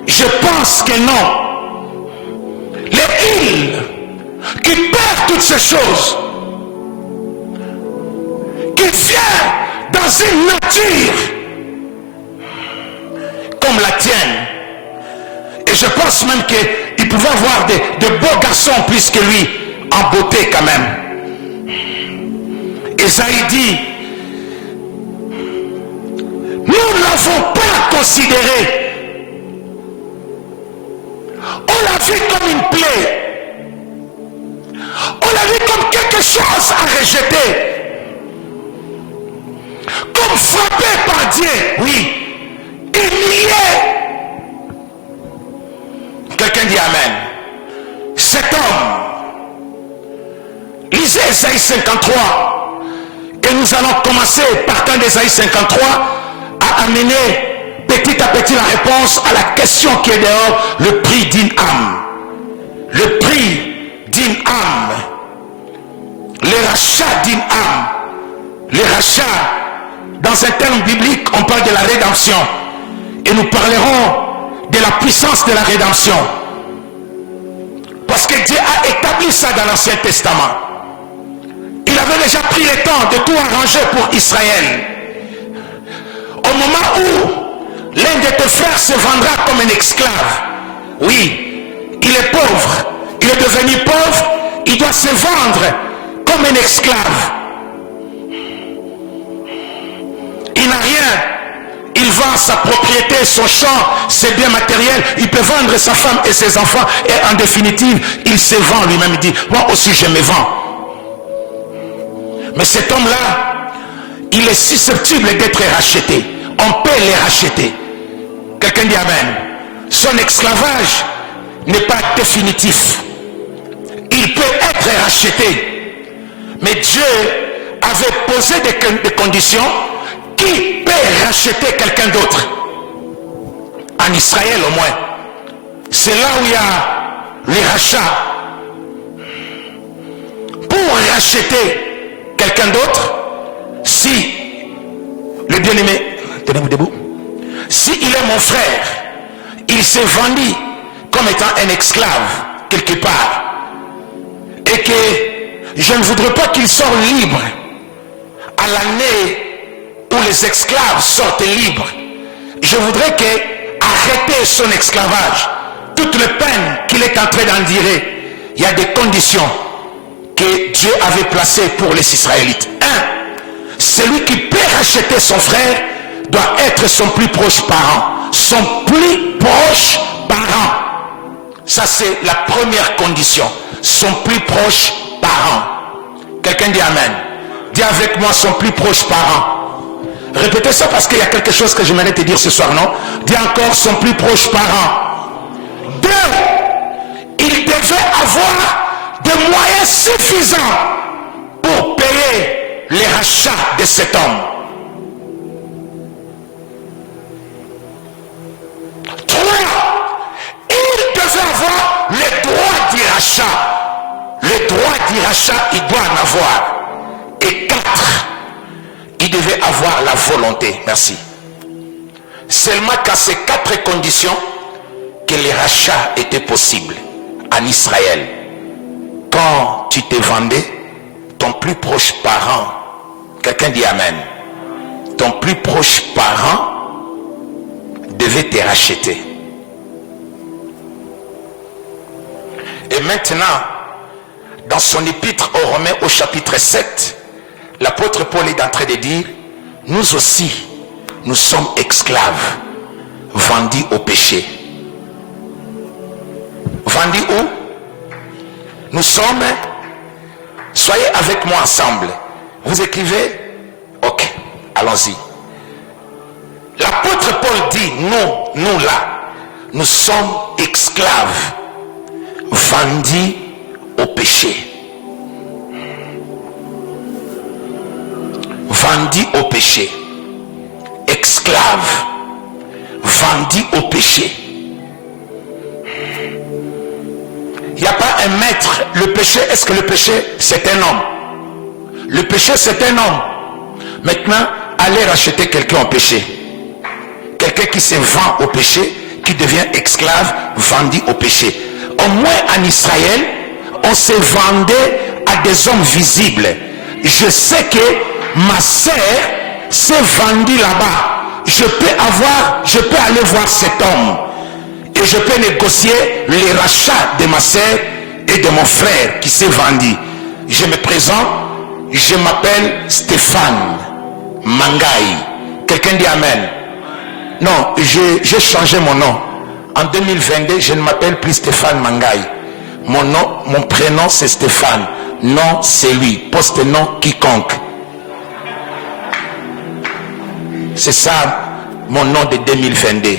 Je pense que non. Les îles qui perdent toutes ces choses, qui vient dans une nature comme la tienne. Et je pense même qu'il pouvait avoir de beaux garçons plus que lui, en beauté quand même. Esaïe dit, nous ne l'avons pas considéré. On l'a vu comme une plaie. On l'a vu comme quelque chose à rejeter. Comme frappé par Dieu, oui. Humilié. Quelqu'un dit amen. Cet homme, lisez Esaïe 53. Et nous allons commencer partant d'Esaïe 53 à amener petit à petit la réponse à la question qui est dehors, le prix d'une âme. Le prix d'une âme. Le rachat d'une âme. Le rachat, dans un terme biblique, on parle de la rédemption. Et nous parlerons de la puissance de la rédemption. Parce que Dieu a établi ça dans l'Ancien Testament. Il avait déjà pris le temps de tout arranger pour Israël. Au moment où l'un de tes frères se vendra comme un esclave. Oui, il est pauvre. Il est devenu pauvre. Il doit se vendre comme un esclave. Il n'a rien. Il vend sa propriété, son champ, ses biens matériels. Il peut vendre sa femme et ses enfants. Et en définitive, il se vend lui-même. Il dit, moi aussi je me vends. Mais cet homme-là, il est susceptible d'être racheté. On peut les racheter. Quelqu'un dit amen. Son esclavage n'est pas définitif. Il peut être racheté. Mais Dieu avait posé des conditions. Qui peut racheter quelqu'un d'autre? En Israël au moins. C'est là où il y a les rachats. Pour racheter quelqu'un d'autre, si le bien-aimé, tenez-vous debout, si il est mon frère, s'est vendu comme étant un esclave quelque part, et que je ne voudrais pas qu'il sorte libre à l'année où les esclaves sortent libres. Je voudrais qu'arrêter son esclavage, toutes les peines qu'il est en train d'endurer, il y a des conditions que Dieu avait placées pour les Israélites. Celui qui peut racheter son frère doit être son plus proche parent. Son plus proche parent. Ça, c'est la première condition. Son plus proche parent. Quelqu'un dit Amen. Dis avec moi, son plus proche parent. Répétez ça parce qu'il y a quelque chose que j'aimerais te dire ce soir, non? Dis encore, son plus proche parent. 2. Il devait avoir des moyens suffisants pour payer les rachats de cet homme. 3. Il devait avoir les droits du rachat. Les droits du rachat, il doit en avoir. Et 4. Il devait avoir la volonté. Merci. Seulement qu'à ces 4 conditions que les rachats étaient possibles en Israël. Quand tu te vendais, ton plus proche parent, quelqu'un dit Amen, ton plus proche parent devait te racheter. Et maintenant, dans son épître aux Romains au chapitre 7, l'apôtre Paul est en train de dire, nous aussi, nous sommes esclaves, vendus au péché. Vendus où? Nous sommes, soyez avec moi ensemble. Vous écrivez? Ok, allons-y. L'apôtre Paul dit, nous là, nous sommes esclaves, vendus au péché. Vendus au péché. Esclaves, vendus au péché. Il n'y a pas un maître. Le péché, est-ce que le péché, c'est un homme? Le péché, c'est un homme. Maintenant, allez racheter quelqu'un au péché. Quelqu'un qui se vend au péché, qui devient esclave, vendu au péché. Au moins en Israël, on se vendait à des hommes visibles. Je sais que ma sœur s'est vendue là-bas. Je peux aller voir cet homme. Et je peux négocier les rachats de ma sœur et de mon frère qui s'est vendu. Je me présente, je m'appelle Stéphane Mangaï. Quelqu'un dit Amen. Non, j'ai changé mon nom. En 2022, je ne m'appelle plus Stéphane Mangaï. Mon nom, mon prénom c'est Stéphane. Non, c'est lui. Poste-nom quiconque. C'est ça mon nom de 2022.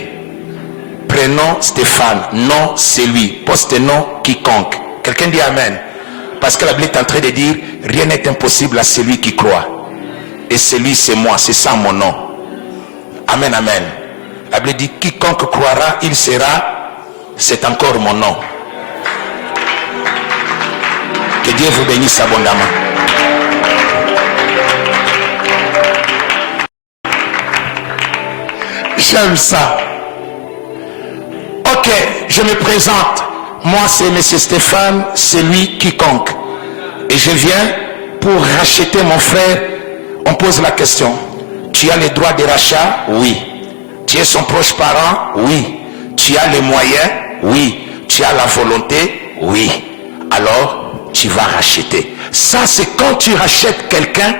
Prénom Stéphane, nom c'est lui, poste-nom quiconque. Quelqu'un dit Amen. Parce que la Bible est en train de dire, rien n'est impossible à celui qui croit. Et celui c'est moi, c'est ça mon nom. Amen, amen. La Bible dit, quiconque croira, il sera, c'est encore mon nom. Que Dieu vous bénisse abondamment. J'aime ça. Ok, je me présente. Moi, c'est M. Stéphane, c'est lui quiconque. Et je viens pour racheter mon frère. On pose la question. Tu as les droits de rachat? Oui. Tu es son proche parent? Oui. Tu as les moyens? Oui. Tu as la volonté? Oui. Alors, tu vas racheter. Ça, c'est quand tu rachètes quelqu'un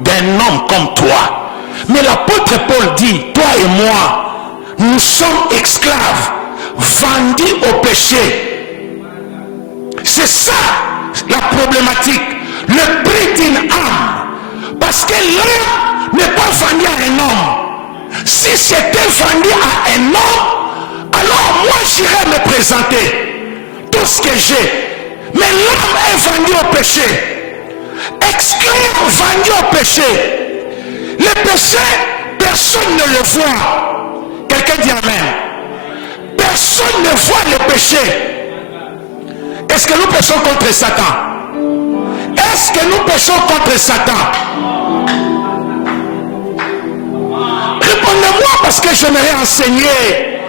d'un homme comme toi. Mais l'apôtre Paul dit, toi et moi, nous sommes esclaves, vendus au péché. C'est ça la problématique. Le prix d'une âme. Parce que l'homme n'est pas vendu à un homme. Si c'était vendu à un homme, alors moi j'irais me présenter tout ce que j'ai. Mais l'homme est vendu au péché. Esclave vendu au péché. Le péché, personne ne le voit. Quelqu'un dit Amen. Personne ne voit le péché. Est-ce que nous péchons contre Satan? Est-ce que nous péchons contre Satan? Répondez-moi parce que j'aimerais enseigner.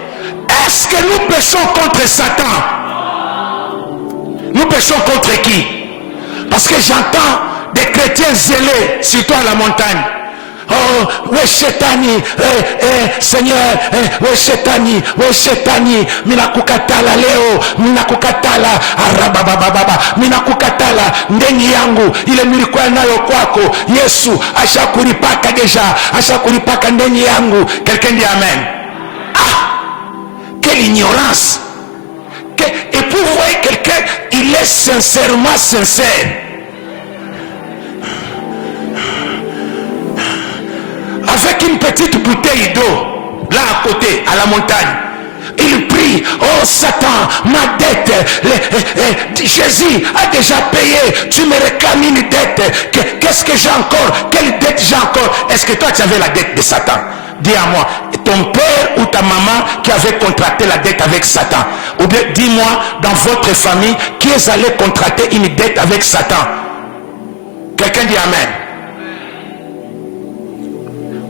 Est-ce que nous péchons contre Satan? Nous péchons contre qui? Parce que j'entends des chrétiens zélés, surtout à la montagne. Oh, ouais, Chétani, Seigneur, ouais, Chétani, minakukatala leo, minakukatala, arababababa, minakukatala, ndeni yangu, ile nilikuwa nayo kwako, Yesu, ashakuripaka deja, ashakuripaka ndeni yangu. Quelqu'un dit Amen. Ah, quelle ignorance. Et pour voir quelqu'un, il est sincèrement sincère. Avec une petite bouteille d'eau, là à côté, à la montagne, il prie, oh Satan, ma dette, Jésus a déjà payé, tu me réclames une dette, qu'est-ce que j'ai encore, quelle dette j'ai encore? Est-ce que toi tu avais la dette de Satan? Dis à moi, ton père ou ta maman qui avait contracté la dette avec Satan? Ou bien dis-moi, dans votre famille, qui est allé contracter une dette avec Satan? Quelqu'un dit Amen.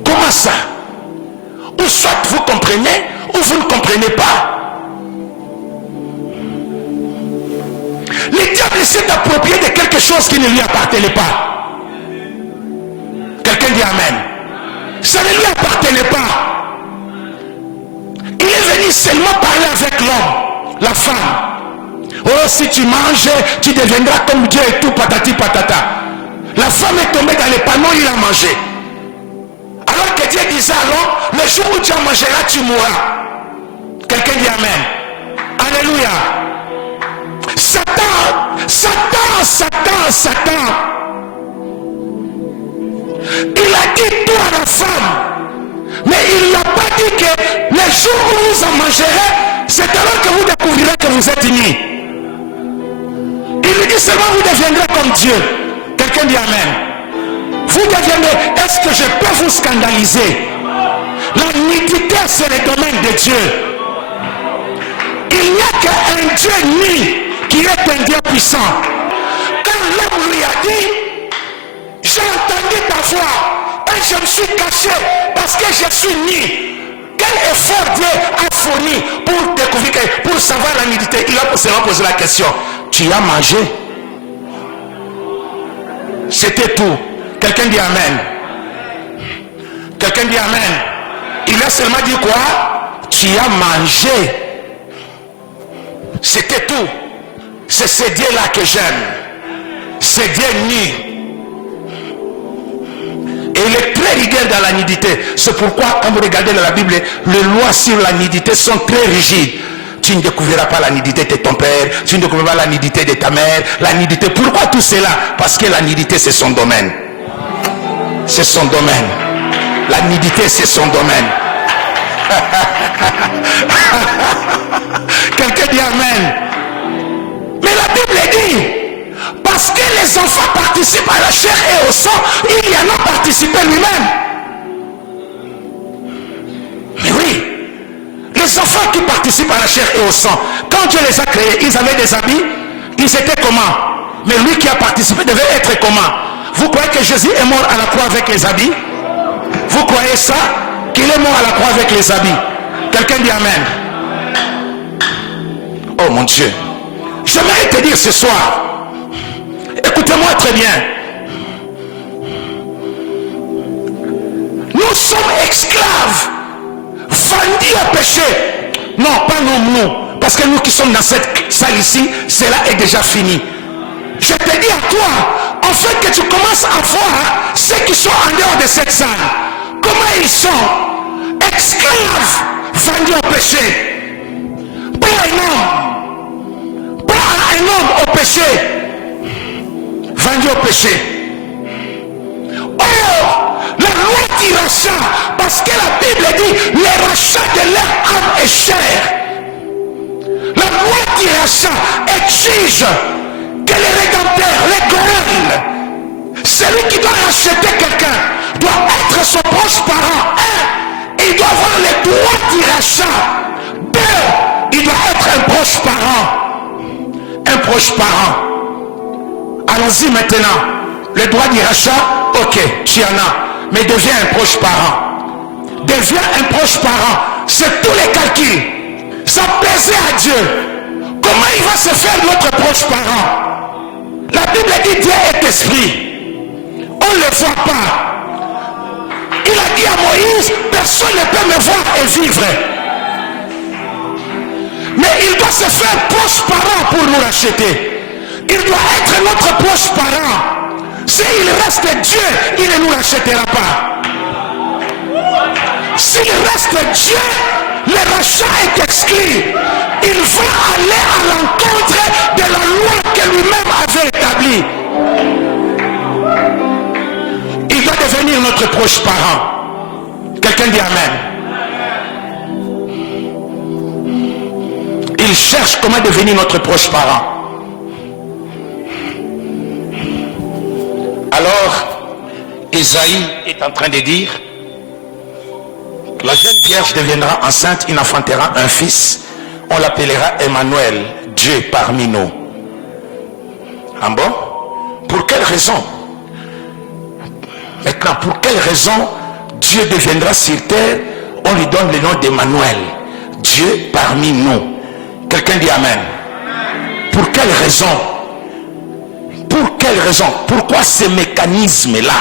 Comment ça? Ou soit vous comprenez, ou vous ne comprenez pas. Le diable s'est approprié de quelque chose qui ne lui appartenait pas. Quelqu'un dit Amen. Ça ne lui appartenait pas. Il est venu seulement parler avec l'homme, la femme. Oh, si tu manges, tu deviendras comme Dieu et tout, patati patata. La femme est tombée dans les panneaux, il a mangé. Alors que Dieu disait à l'homme, le jour où tu en mangeras, tu mourras. Quelqu'un dit Amen. Alléluia. Satan. Il a dit tout à la femme. Mais il n'a pas dit que le jour où vous en mangerez, c'est alors que vous découvrirez que vous êtes unis. Il lui dit seulement vous deviendrez comme Dieu. Quelqu'un dit Amen. Vous deviendrez. Est-ce que je peux vous scandaliser? La nudité, c'est le domaine de Dieu. Il n'y a qu'un Dieu nu qui est un Dieu puissant. Quand l'homme lui a dit, j'ai entendu ta voix et je me suis caché parce que je suis nu. Quel effort Dieu a fourni pour découvrir, pour savoir la nudité? Il a posé la question. Tu as mangé? C'était tout. Quelqu'un dit Amen. Quelqu'un dit Amen. Il a seulement dit quoi? Tu as mangé. C'était tout. C'est ce Dieu-là que j'aime. C'est Dieu nu. Et il est très rigueur dans la nudité. C'est pourquoi quand vous regardez dans la Bible, les lois sur la nudité sont très rigides. Tu ne découvriras pas la nudité de ton père, tu ne découvriras pas la nudité de ta mère, la nudité. Pourquoi tout cela? Parce que la nudité c'est son domaine. C'est son domaine. La nudité c'est son domaine. Quelqu'un dit Amen. Mais la Bible dit, parce que les enfants participent à la chair et au sang, il y en a participé lui-même. Mais oui, les enfants qui participent à la chair et au sang, quand Dieu les a créés, ils avaient des habits, ils étaient comment? Mais lui qui a participé devait être comment? Vous croyez que Jésus est mort à la croix avec les habits? Vous croyez ça? Qu'il est mort à la croix avec les habits? Quelqu'un dit Amen. Oh mon Dieu. J'aimerais te dire ce soir, écoutez-moi très bien. Nous sommes esclaves, vendus au péché. Non, pas nous, parce que nous qui sommes dans cette salle ici, cela est déjà fini. Je te dis à toi, en fait que tu commences à voir ceux qui sont en dehors de cette salle. Comment ils sont? Esclaves, vendus au péché. Pas un homme au péché. Vendu au péché. Or, la loi du rachat, parce que la Bible dit le rachat de leur âme est cher. La loi du rachat exige que le rédempteur, le Goël, celui qui doit racheter quelqu'un, doit être son proche parent. Un, il doit avoir le droit du rachat. Deux, il doit être un proche parent. Un proche parent. Allons-y maintenant. Le droit du rachat, ok, tu en as. Mais deviens un proche parent. Deviens un proche parent. C'est tous les calculs. ça plaisait à Dieu. Comment il va se faire notre proche parent? La Bible dit Dieu est esprit. On ne le voit pas. Il a dit à Moïse, personne ne peut me voir et vivre. Mais il doit se faire proche parent pour nous racheter. Il doit être notre proche parent. S'il reste Dieu, il ne nous rachètera pas. S'il reste Dieu, le rachat est exclu. Il va aller à l'encontre de la loi que lui-même avait établie. Il doit devenir notre proche parent. Quelqu'un dit Amen. Il cherche comment devenir notre proche parent. Alors, Isaïe est en train de dire, la jeune vierge deviendra enceinte, il enfantera un fils, on l'appellera Emmanuel, Dieu parmi nous. Ah bon? Pour quelle raison? Maintenant, pour quelle raison Dieu deviendra sur terre, on lui donne le nom d'Emmanuel, Dieu parmi nous? Quelqu'un dit Amen. Pour quelle raison? Pour quelle raison? Pourquoi ce mécanisme-là?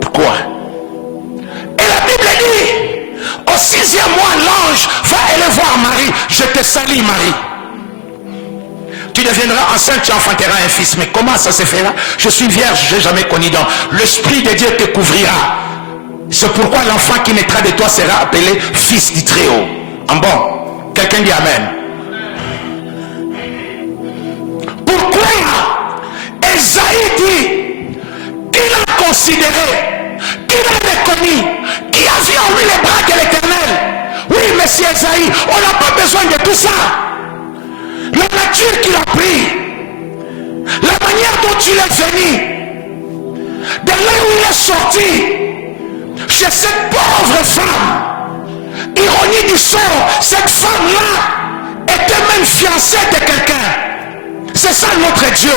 Pourquoi? Et la Bible dit, au 6e mois, l'ange va aller voir Marie. Je te salue, Marie. Tu deviendras enceinte, tu enfanteras un fils. Mais comment ça se fera? Je suis vierge, je n'ai jamais connu d'homme. L'Esprit de Dieu te couvrira. C'est pourquoi l'enfant qui naîtra de toi sera appelé fils du Très-Haut. En bon, quelqu'un dit Amen. Pourquoi Esaïe dit qu'il a considéré, qu'il a reconnu, qu'il a vu en lui les bras de l'Éternel? Oui, monsieur Esaïe, on n'a pas besoin de tout ça. La nature qu'il a pris, la manière dont il est venu, de là où il est sorti, chez cette pauvre femme, ironie du sort, cette femme-là était même fiancée de quelqu'un. C'est ça notre Dieu.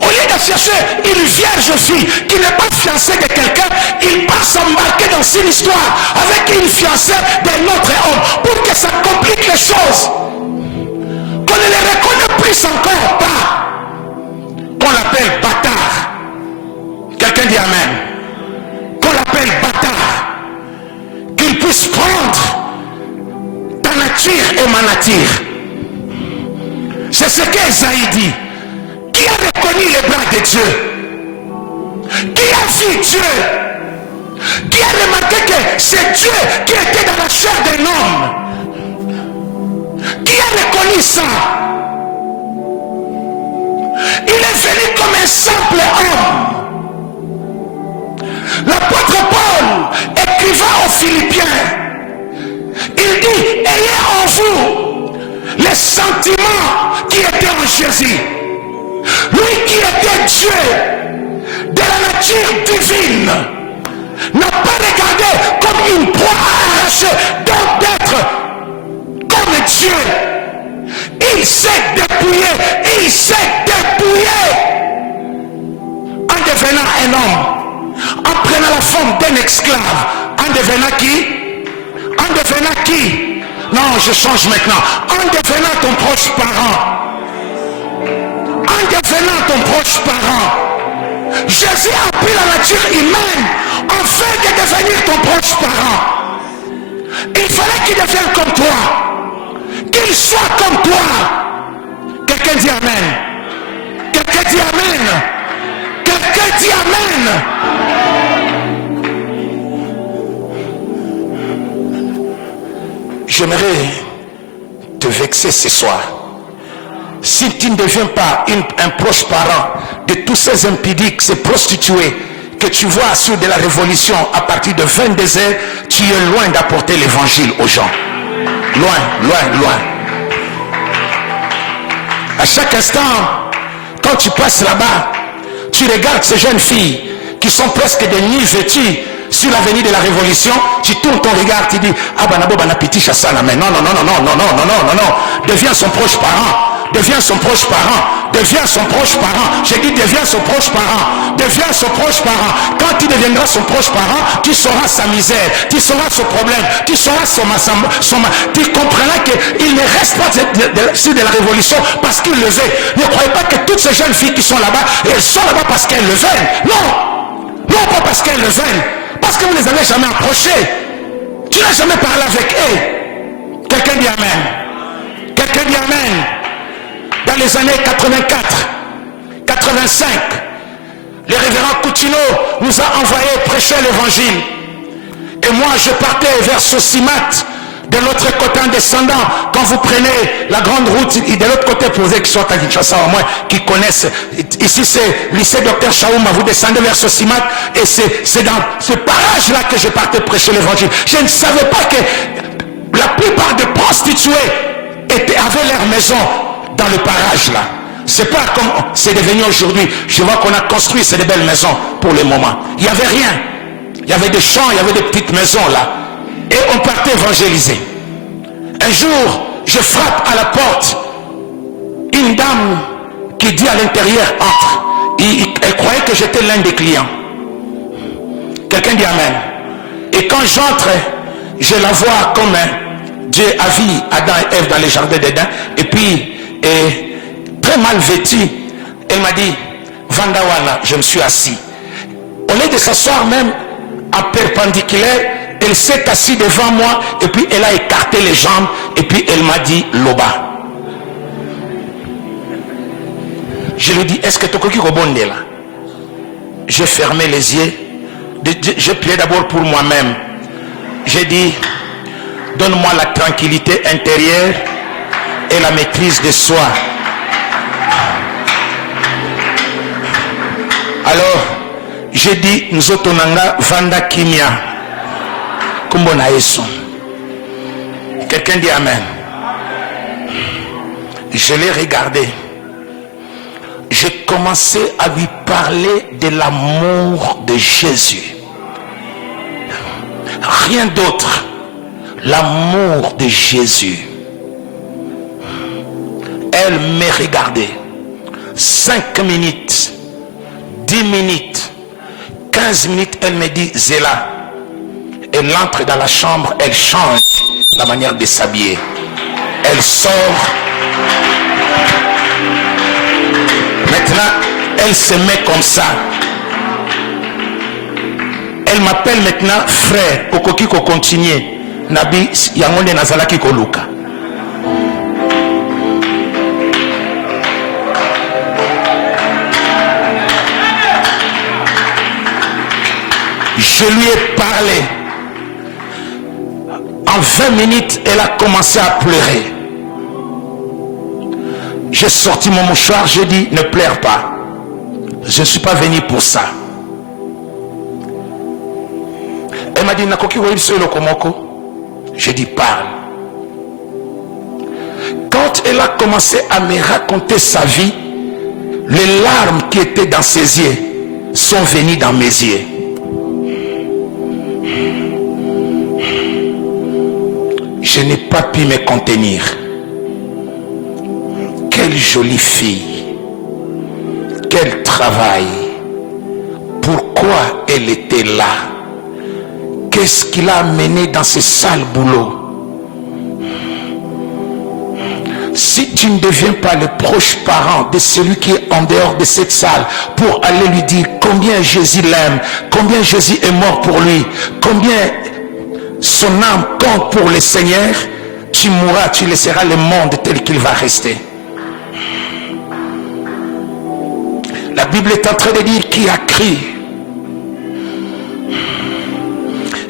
Au lieu de chercher une vierge fille qui n'est pas fiancée de quelqu'un, il part s'embarquer dans une histoire avec une fiancée d'un autre homme pour que ça complique les choses. Qu'on ne les reconnaît plus encore pas. Qu'on l'appelle bâtard. Quelqu'un dit Amen. Qu'on l'appelle bâtard. Qu'il puisse prendre ta nature et ma nature. C'est ce qu'Esaïe dit. Qui a reconnu les bras de Dieu? Qui a vu Dieu? Qui a remarqué que c'est Dieu qui était dans la chair d'un homme? Qui a reconnu ça? Il est venu comme un simple homme. L'apôtre Paul écrivant aux Philippiens, il dit, ayez en vous les sentiments qui étaient en Jésus. Lui qui était Dieu de la nature divine n'a pas regardé comme une proie à arracher, donc d'être comme Dieu. Il s'est dépouillé, il s'est dépouillé en devenant un homme, en prenant la forme d'un esclave, en devenant qui? En devenant qui? Non, je change maintenant. En devenant ton proche parent. En devenant ton proche parent. Jésus a pris la nature humaine afin de devenir ton proche parent. Il fallait qu'il devienne comme toi. Qu'il soit comme toi. Quelqu'un dit Amen. Quelqu'un dit Amen. Quelqu'un dit Amen. J'aimerais te vexer ce soir. Si tu ne deviens pas un proche parent de tous ces impudiques, ces prostituées que tu vois sur de la révolution à partir de 22 heures, tu es loin d'apporter l'évangile aux gens. Loin, loin, loin. À chaque instant, quand tu passes là-bas, tu regardes ces jeunes filles qui sont presque des nuits vêtues sur l'avenue de la Révolution, tu tournes ton regard, tu dis, ah banabo banapiti chassana, mais non, non, non, non, non, non, non, non, non, non, deviens son proche parent. Deviens son proche parent. Deviens son proche parent. J'ai dit deviens son proche parent. Deviens son proche parent. Quand tu deviendras son proche parent, tu sauras sa misère, tu sauras son problème, tu sauras tu comprendras qu'il ne reste pas sur de la révolution parce qu'il le veut. Ne croyez pas que toutes ces jeunes filles qui sont là-bas, elles sont là-bas parce qu'elles le veulent. Non. Non, pas parce qu'elles le veulent. Parce que vous ne les avez jamais approchées. Tu n'as jamais parlé avec eux. Quelqu'un dit amen. Quelqu'un dit amen. Dans les années 84, 85, le révérend Coutinho nous a envoyé prêcher l'évangile. Et moi, je partais vers Sosimat, de l'autre côté en descendant. Quand vous prenez la grande route, de l'autre côté, pour ceux qui sont à Kinshasa au moins, qui connaissent, ici c'est lycée Dr Chaouma, vous descendez vers Sosimat, et c'est dans ce parage-là que je partais prêcher l'évangile. Je ne savais pas que la plupart des prostituées avaient leur maison dans le parage là. C'est pas comme c'est devenu aujourd'hui. Je vois qu'on a construit ces belles maisons pour le moment. Il n'y avait rien. Il y avait des champs, il y avait des petites maisons là. Et on partait évangéliser. Un jour, je frappe à la porte. Une dame qui dit à l'intérieur, entre. Elle croyait que j'étais l'un des clients. Quelqu'un dit amen. Et quand j'entre, je la vois comme Dieu a vu Adam et Ève dans les jardins d'Éden. Et puis, très mal vêtue, elle m'a dit, Vandawana, je me suis assis. Au lieu de s'asseoir même en perpendiculaire, elle s'est assise devant moi et puis elle a écarté les jambes et puis elle m'a dit Loba. Je lui dis, est-ce que tu as rebondé là? J'ai fermé les yeux. J'ai prié d'abord pour moi-même. J'ai dit, donne-moi la tranquillité intérieure et la maîtrise de soi. Alors, j'ai dit, nous autres, Vanda Kimia. Kumbona Yesu. Quelqu'un dit amen. Je l'ai regardé. J'ai commencé à lui parler de l'amour de Jésus. Rien d'autre. L'amour de Jésus. Elle me regardait. 5 minutes, 10 minutes, 15 minutes, elle me dit, Zéla. Elle entre dans la chambre, elle change la manière de s'habiller. Elle sort. Maintenant, elle se met comme ça. Elle m'appelle maintenant frère. Okoki ko continue. Nabi yangonde nazalaki ko luka. Je lui ai parlé. En 20 minutes, elle a commencé à pleurer. J'ai sorti mon mouchoir, j'ai dit, ne pleure pas. Je ne suis pas venu pour ça. Elle m'a dit, Nakoki Lokomoko. J'ai dit, parle. Quand elle a commencé à me raconter sa vie, les larmes qui étaient dans ses yeux sont venues dans mes yeux. Je n'ai pas pu me contenir. Quelle jolie fille. Quel travail. Pourquoi elle était là? Qu'est-ce qui l'a amené dans ce sale boulot? Si tu ne deviens pas le proche parent de celui qui est en dehors de cette salle pour aller lui dire combien Jésus l'aime, combien Jésus est mort pour lui, combien son âme compte pour le Seigneur, tu mourras, tu laisseras le monde tel qu'il va rester. La Bible est en train de dire qui a cru.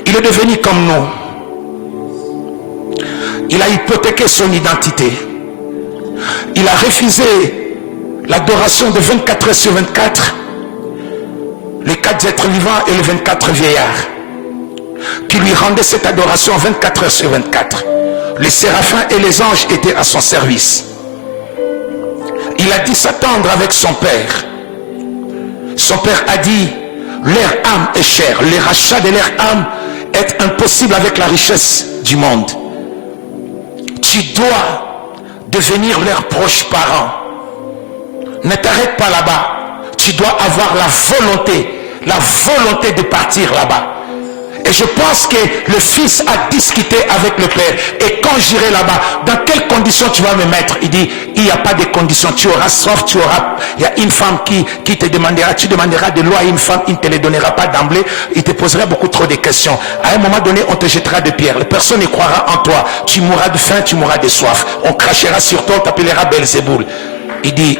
Il est devenu comme nous. Il a hypothéqué son identité. Il a refusé l'adoration de 24 heures sur 24, les 4 êtres vivants et les 24 vieillards qui lui rendaient cette adoration 24 heures sur 24. Les séraphins et les anges étaient à son service. Il a dit s'attendre avec son père. Son père a dit, leur âme est chère. Le rachat de leur âme est impossible avec la richesse du monde. Tu dois devenir leurs proches parents. Ne t'arrête pas là-bas. Tu dois avoir la volonté de partir là-bas. Et je pense que le fils a discuté avec le père. Et quand j'irai là-bas, dans quelles conditions tu vas me mettre? Il dit, il n'y a pas de conditions. Tu auras soif, il y a une femme qui te demandera, tu demanderas de l'eau à une femme, il ne te les donnera pas d'emblée. Il te posera beaucoup trop de questions. À un moment donné, on te jettera de pierres. Personne ne croira en toi. Tu mourras de faim, tu mourras de soif. On crachera sur toi, on t'appellera Belzéboul. Il dit,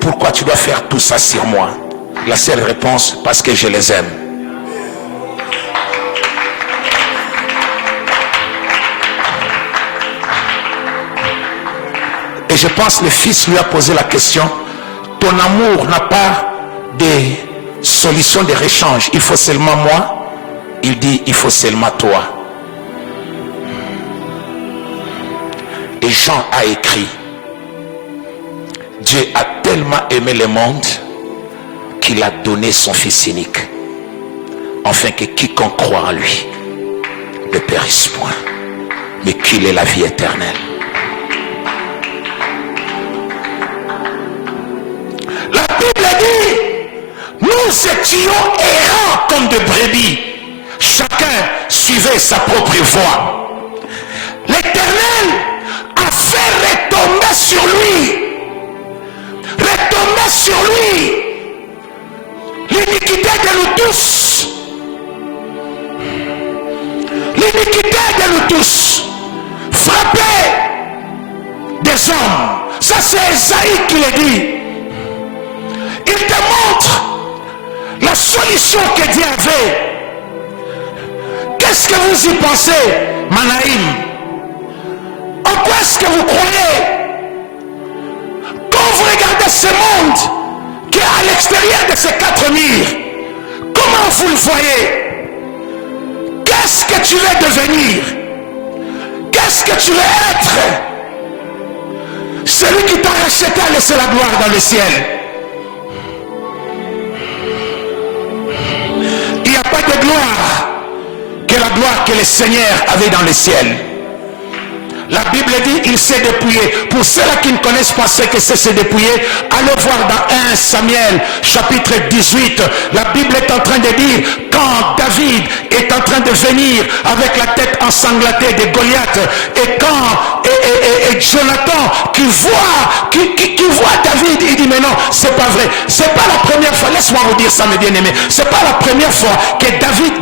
pourquoi tu dois faire tout ça sur moi? La seule réponse, parce que je les aime. Et je pense que le fils lui a posé la question, ton amour n'a pas de solution de réchange, il faut seulement moi? Il dit, il faut seulement toi. Et Jean a écrit, Dieu a tellement aimé le monde qu'il a donné son fils unique, afin que quiconque croit en lui ne périsse point, mais qu'il ait la vie éternelle. La Bible dit, nous étions errants comme de brebis, chacun suivait sa propre voie. L'Éternel a fait retomber sur lui l'iniquité de nous tous. L'iniquité de nous tous. Frapper des hommes. Ça c'est Esaïe qui le dit. Il te montre la solution que Dieu avait. Qu'est-ce que vous y pensez, Manaïm? En quoi est-ce que vous croyez? Quand vous regardez ce monde qui est à l'extérieur de ces quatre murs, comment vous le voyez? Qu'est-ce que tu veux devenir? Qu'est-ce que tu veux être? Celui qui t'a racheté a laissé la gloire dans le ciel. Il n'y a pas de gloire que la gloire que le Seigneur avait dans le ciel. La Bible dit, il s'est dépouillé. Pour ceux-là qui ne connaissent pas ce que c'est se dépouiller, allez voir dans 1 Samuel chapitre 18. La Bible est en train de dire, quand David est en train de venir avec la tête ensanglatée de Goliath, et quand et Jonathan qui voit David, il dit, mais non, c'est pas vrai. C'est pas la première fois, laisse-moi vous dire ça, mes bien-aimés. C'est pas la première fois que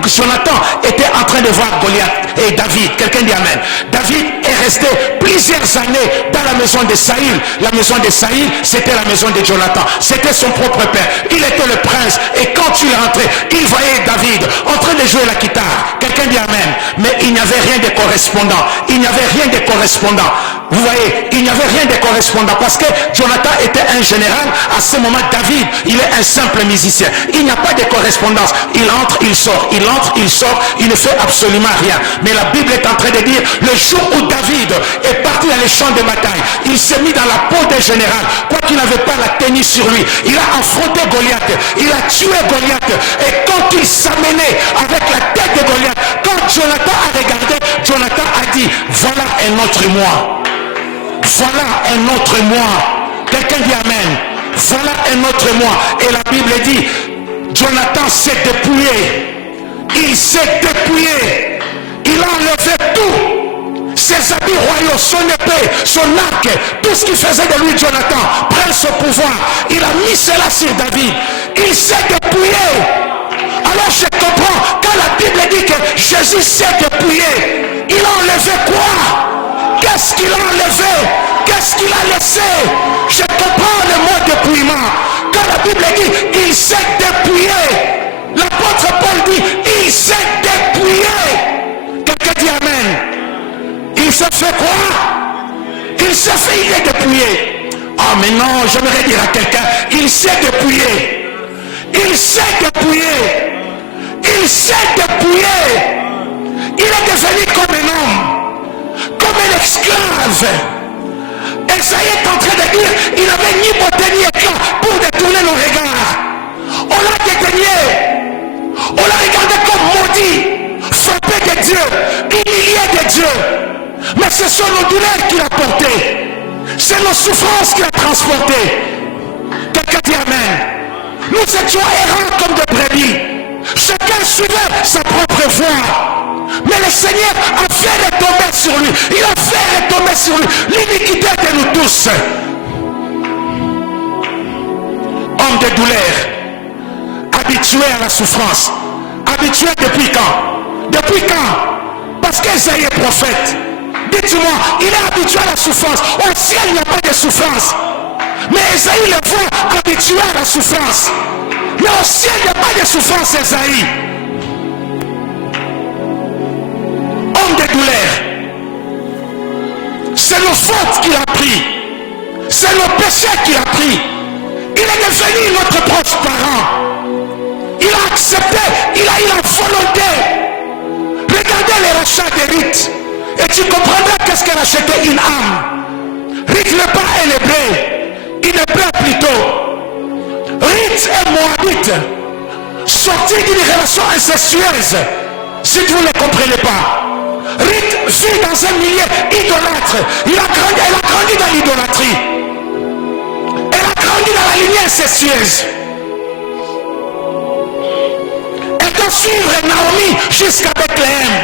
Jonathan était en train de voir Goliath et David. Quelqu'un dit amen. David est resté plusieurs années dans la maison de Saül. La maison de Saül, c'était la maison de Jonathan. C'était son propre père. Il était le prince. Et quand il rentrait, il voyait David en train de jouer la guitare. Quelqu'un dit amen. Mais il n'y avait rien de correspondant. Il n'y avait rien de correspondant. Vous voyez, il n'y avait rien de correspondant. Parce que Jonathan était un général. À ce moment, David, il est un simple musicien. Il n'y a pas de correspondance. Il entre, il sort. Il entre, il sort. Il ne fait absolument rien. Mais la Bible est en train de dire, le jour où David est parti dans les champs de bataille, il s'est mis dans la peau d'un général, quoiqu'il n'avait pas la tenue sur lui. Il a affronté Goliath, il a tué Goliath, et quand il s'amenait avec la tête de Goliath, quand Jonathan a regardé, Jonathan a dit, voilà un autre moi, voilà un autre moi. Quelqu'un dit amen. Voilà un autre moi. Et la Bible dit, Jonathan s'est dépouillé, il s'est dépouillé, il a enlevé tout, ses habits royaux, son épée, son arc, tout ce qui faisait de lui Jonathan, prince au pouvoir. Il a mis cela sur David. Il s'est dépouillé. Alors je comprends quand la Bible dit que Jésus s'est dépouillé. Il a enlevé quoi? Qu'est-ce qu'il a enlevé? Qu'est-ce qu'il a laissé? Je comprends le mot dépouillement. Quand la Bible dit il s'est dépouillé, l'apôtre Paul dit il s'est dépouillé. Quelqu'un dit amen. Il s'est fait quoi? Il s'est fait, il est dépouillé. Ah mais non, j'aimerais dire à quelqu'un, il s'est dépouillé. Il s'est dépouillé. Il s'est dépouillé. Il est devenu comme un homme, comme un esclave. Esaïe est en train de dire, il n'avait ni beauté ni éclat pour détourner nos regards. On l'a dédaigné. On l'a regardé comme maudit, frappé de Dieu, humilié de Dieu. Mais ce sont nos douleurs qu'il a portées. C'est nos souffrances qu'il a transportées. Quelqu'un dit amen. Nous étions errants comme des brebis. Chacun suivait sa propre voie. Mais le Seigneur a fait retomber sur lui. Il a fait retomber sur lui l'iniquité de nous tous. Homme de douleur, habitué à la souffrance. Habitué depuis quand? Depuis quand? Parce qu'Ésaïe est prophète. Dites-moi, il est habitué à la souffrance. Au ciel, il n'y a pas de souffrance. Mais Ésaïe le voit habitué à la souffrance. Mais au ciel, il n'y a pas de souffrance, Ésaïe. Homme de douleur. C'est nos fautes qu'il a pris. C'est nos péchés qu'il a pris. Il est devenu notre proche parent. Il a accepté, il a eu la volonté. Regardez les rachats de Ruth. Et tu comprendras qu'est-ce qu'elle achetait une âme. Ruth n'est pas un hébreu. Il est hébreu plutôt. Ruth est moabite. Sortie d'une relation incestueuse. Si vous ne comprenez pas. Ruth vit dans un milieu idolâtre. Elle a grandi dans l'idolâtrie. Elle a grandi dans la lignée incestueuse. Elle doit suivre Naomi jusqu'à Bethléem.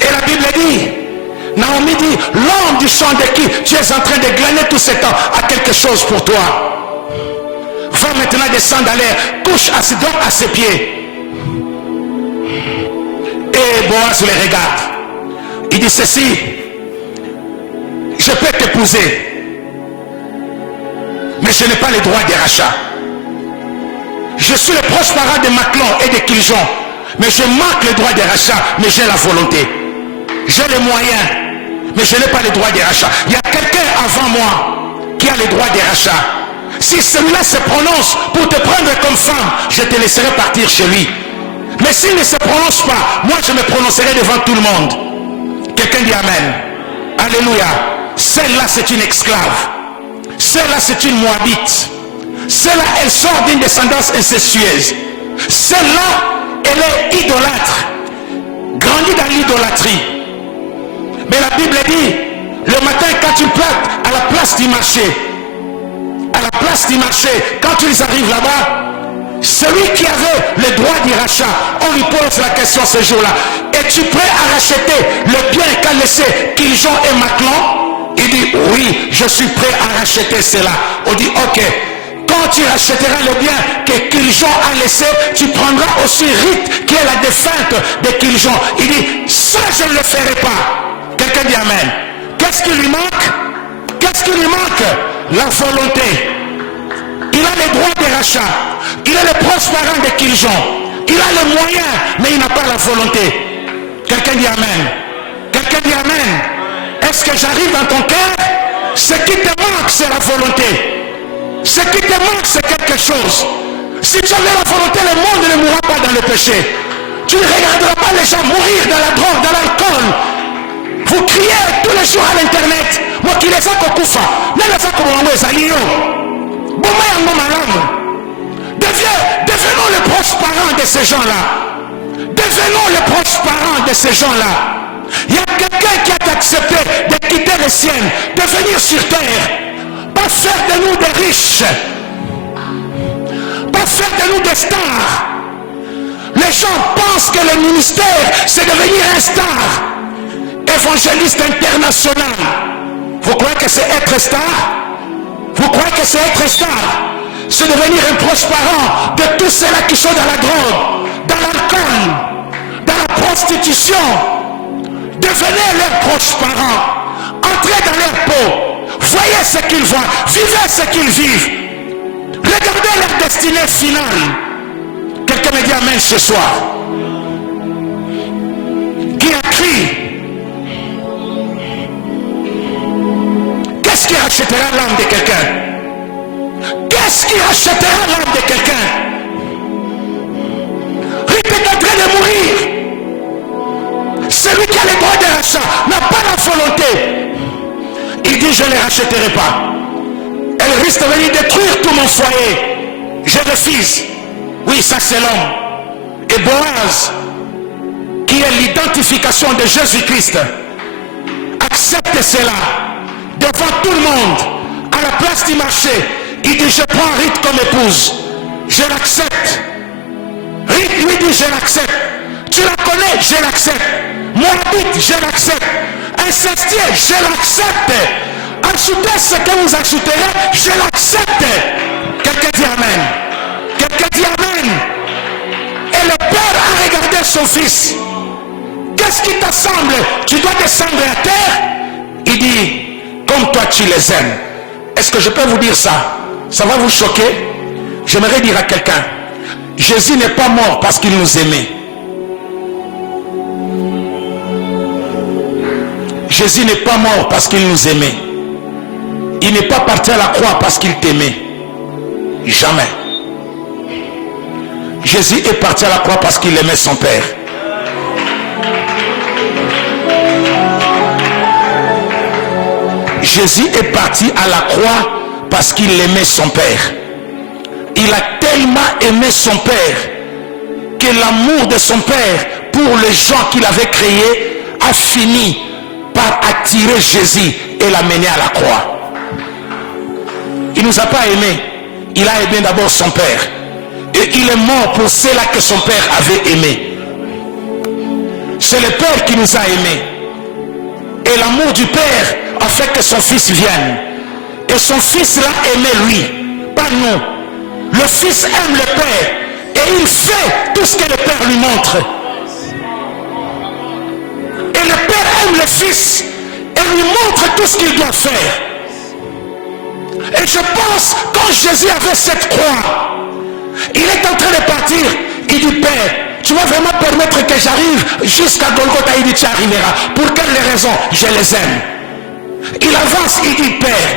Et la Bible dit, Naomi dit, l'homme du champ de qui tu es en train de glaner tout ce temps a quelque chose pour toi. Va maintenant descendre à l'air, couche à ses pieds. Et Boaz les regarde. Il dit ceci, je peux t'épouser, mais je n'ai pas le droit de rachat. Je suis le proche parent de Maclon et de Kiljon, mais je manque le droit de rachat, mais j'ai la volonté. J'ai les moyens, mais je n'ai pas le droit de rachat. Il y a quelqu'un avant moi qui a le droit de rachat. Si celui-là se prononce pour te prendre comme femme, je te laisserai partir chez lui. Mais s'il ne se prononce pas, moi je me prononcerai devant tout le monde. Quelqu'un dit amen. Alléluia. Celle-là c'est une esclave. Celle-là c'est une moabite. Celle-là elle sort d'une descendance incestueuse. Celle-là elle est idolâtre. Grandit dans l'idolâtrie. Mais la Bible dit, le matin quand tu plantes à la place du marché, quand ils arrivent là-bas, celui qui avait le droit du rachat, on lui pose la question ce jour-là, es-tu prêt à racheter le bien qu'a laissé Kiljon et Maclon? Il dit oui, je suis prêt à racheter cela. On dit ok, quand tu rachèteras le bien que Kiljon a laissé, tu prendras aussi Ruth qui est la défunte de Kiljon. Il dit ça je ne le ferai pas. Quelqu'un dit amen. Qu'est-ce qui lui manque? Qu'est-ce qui lui manque? La volonté. Il a les droits de rachat. Il est le proche parent de Kiljon. Il a les moyens, mais il n'a pas la volonté. Quelqu'un dit amen. Quelqu'un dit amen. Est-ce que j'arrive dans ton cœur? Ce qui te manque, c'est la volonté. Ce qui te manque, c'est quelque chose. Si tu avais la volonté, le monde ne mourra pas dans le péché. Tu ne regarderas pas les gens mourir dans la drogue, dans l'alcool. Vous criez tous les jours à l'internet. Moi qui les ai kokufa. Devenons les proches parents de ces gens-là. Devenons les proches parents de ces gens-là. Il y a quelqu'un qui a accepté de quitter les siennes, de venir sur terre. Pas faire de nous des riches. Pas faire de nous des stars. Les gens pensent que le ministère, c'est devenir un star. Évangéliste international. Vous croyez que c'est être star? Vous croyez que c'est être star? C'est devenir un proche parent de tous ceux-là qui sont dans la drogue, dans l'alcool, dans la prostitution. Devenez leurs proches parents. Entrez dans leur peau. Voyez ce qu'ils voient. Vivez ce qu'ils vivent. Regardez leur destinée finale. Quelqu'un me dit amen ce soir. Qui a crié? Qu'est-ce qui rachètera l'âme de quelqu'un? Qu'est-ce qui rachètera l'âme de quelqu'un? Ruth est en train de mourir. Celui qui a les droits de rachat n'a pas la volonté. Il dit je ne les rachèterai pas. Elle risque de venir détruire tout mon foyer. Je refuse. Oui, ça c'est l'homme. Et Boaz, qui qui est l'identification de Jésus-Christ, accepte cela devant tout le monde, à la place du marché. Il dit, je prends Rite comme épouse. Je l'accepte. Rite lui dit, je l'accepte. Tu la connais, je l'accepte. Moabite, je l'accepte. Incestueux, je l'accepte. Ajoutez ce que vous ajouterez, je l'accepte. Quelqu'un dit Amen. Quelqu'un dit Amen. Et le père a regardé son fils. Qu'est-ce qui t'assemble? Tu dois descendre à terre. Il dit, comme toi tu les aimes. Est-ce que je peux vous dire ça? Ça va vous choquer? J'aimerais dire à quelqu'un, Jésus n'est pas mort parce qu'il nous aimait. Jésus n'est pas mort parce qu'il nous aimait. Il n'est pas parti à la croix parce qu'il t'aimait. Jamais. Jésus est parti à la croix parce qu'il aimait son Père. Jésus est parti à la croix parce qu'il aimait son Père. Il a tellement aimé son Père que l'amour de son Père pour les gens qu'il avait créés a fini par attirer Jésus et l'amener à la croix. Il ne nous a pas aimés. Il a aimé d'abord son Père. Et il est mort pour ceux-là que son Père avait aimé. C'est le Père qui nous a aimés. Et l'amour du Père a fait que son Fils vienne. Et son Fils l'a aimé lui, pas nous. Le Fils aime le Père et il fait tout ce que le Père lui montre. Et le Père aime le Fils et lui montre tout ce qu'il doit faire. Et je pense, quand Jésus avait cette croix, il est en train de partir. Il dit, Père, tu vas vraiment permettre que j'arrive jusqu'à Golgotha? Il dit, tu arriveras. Pour quelle raison? Je les aime. Il avance, il dit, Père,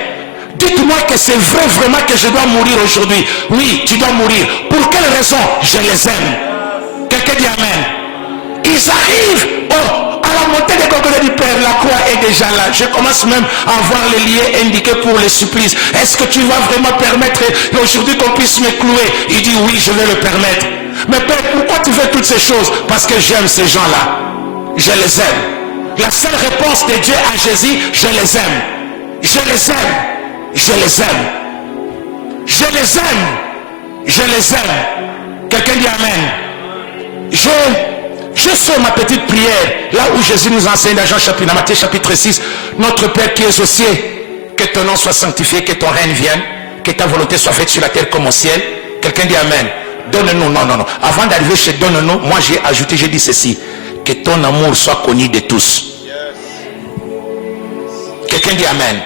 dites-moi que c'est vrai vraiment que je dois mourir aujourd'hui. Oui, tu dois mourir. Pour quelle raison? Je les aime. Quelqu'un dit Amen. Ils arrivent à la montée de Golgotha du Père. La croix est déjà là. Je commence même à voir les liens indiqués pour les supplices. Est-ce que tu vas vraiment permettre aujourd'hui qu'on puisse me clouer? Il dit oui, je vais le permettre. Mais Père, pourquoi tu fais toutes ces choses? Parce que j'aime ces gens-là. Je les aime. La seule réponse de Dieu à Jésus, je les aime. Je les aime. Je les aime. Je les aime. Je les aime. Quelqu'un dit Amen. Je fais ma petite prière là où Jésus nous enseigne dans Matthieu chapitre 6. Notre Père qui es aux cieux, que ton nom soit sanctifié, que ton règne vienne, que ta volonté soit faite sur la terre comme au ciel. Quelqu'un dit Amen. Donne-nous, non. Avant d'arriver chez donne-nous, moi j'ai dit ceci. Que ton amour soit connu de tous. Quelqu'un dit Amen.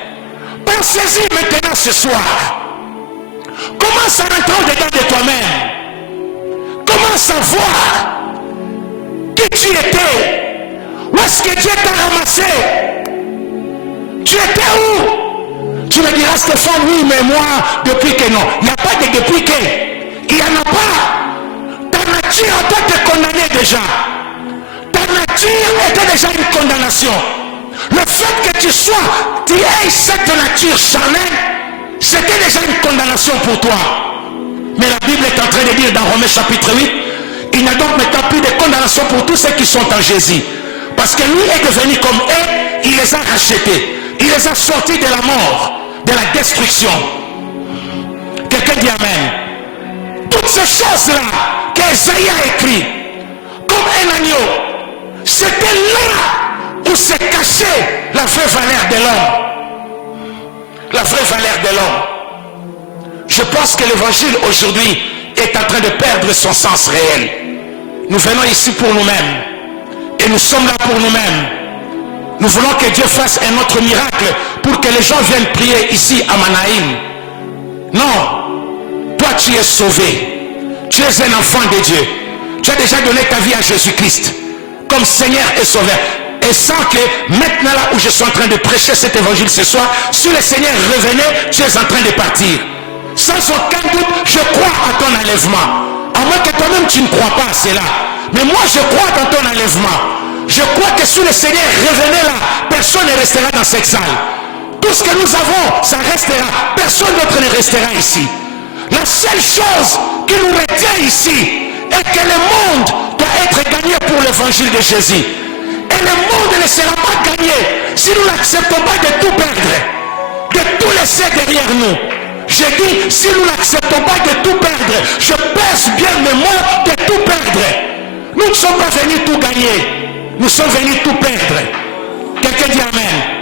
Pensez-y maintenant ce soir. Commence à rentrer dedans de toi-même. Commence à voir qui tu étais. Où est-ce que Dieu t'a ramassé? Tu étais où? Tu me diras, Stéphane, oui, mais moi, depuis que non. Il n'y a pas de depuis que. Il n'y en a pas. Ta nature a été condamnée déjà. Ta nature était déjà une condamnation. Le fait que tu aies cette nature charnelle, c'était déjà une condamnation pour toi. Mais la Bible est en train de dire dans Romains chapitre 8, il n'y a donc maintenant plus de condamnation pour tous ceux qui sont en Jésus. Parce que lui est devenu comme eux, il les a rachetés. Il les a sortis de la mort, de la destruction. Quelqu'un dit Amen. Toutes ces choses-là qu'Ésaïe a écrit, comme un agneau, c'était là où se cachait la vraie valeur de l'homme. La vraie valeur de l'homme. Je pense que l'évangile aujourd'hui est en train de perdre son sens réel. Nous venons ici pour nous-mêmes. Et nous sommes là pour nous-mêmes. Nous voulons que Dieu fasse un autre miracle pour que les gens viennent prier ici à Manaïm. Non. Toi tu es sauvé. Tu es un enfant de Dieu. Tu as déjà donné ta vie à Jésus-Christ comme Seigneur et Sauveur. Et sans que maintenant là où je suis en train de prêcher cet évangile ce soir, si le Seigneur revenait, tu es en train de partir. Sans aucun doute, je crois à ton enlèvement. À moins que toi-même tu ne crois pas à cela. Mais moi je crois dans ton enlèvement. Je crois que si le Seigneur revenait là, personne ne restera dans cette salle. Tout ce que nous avons, ça restera. Personne d'autre ne restera ici. La seule chose qui nous retient ici est que le monde doit être gagné pour l'évangile de Jésus. Et le monde ne sera pas gagné si nous n'acceptons pas de tout perdre, de tout laisser derrière nous. Je dis, si nous n'acceptons pas de tout perdre, je pèse bien mes mots de tout perdre. Nous ne sommes pas venus tout gagner, nous sommes venus tout perdre. Quelqu'un dit Amen.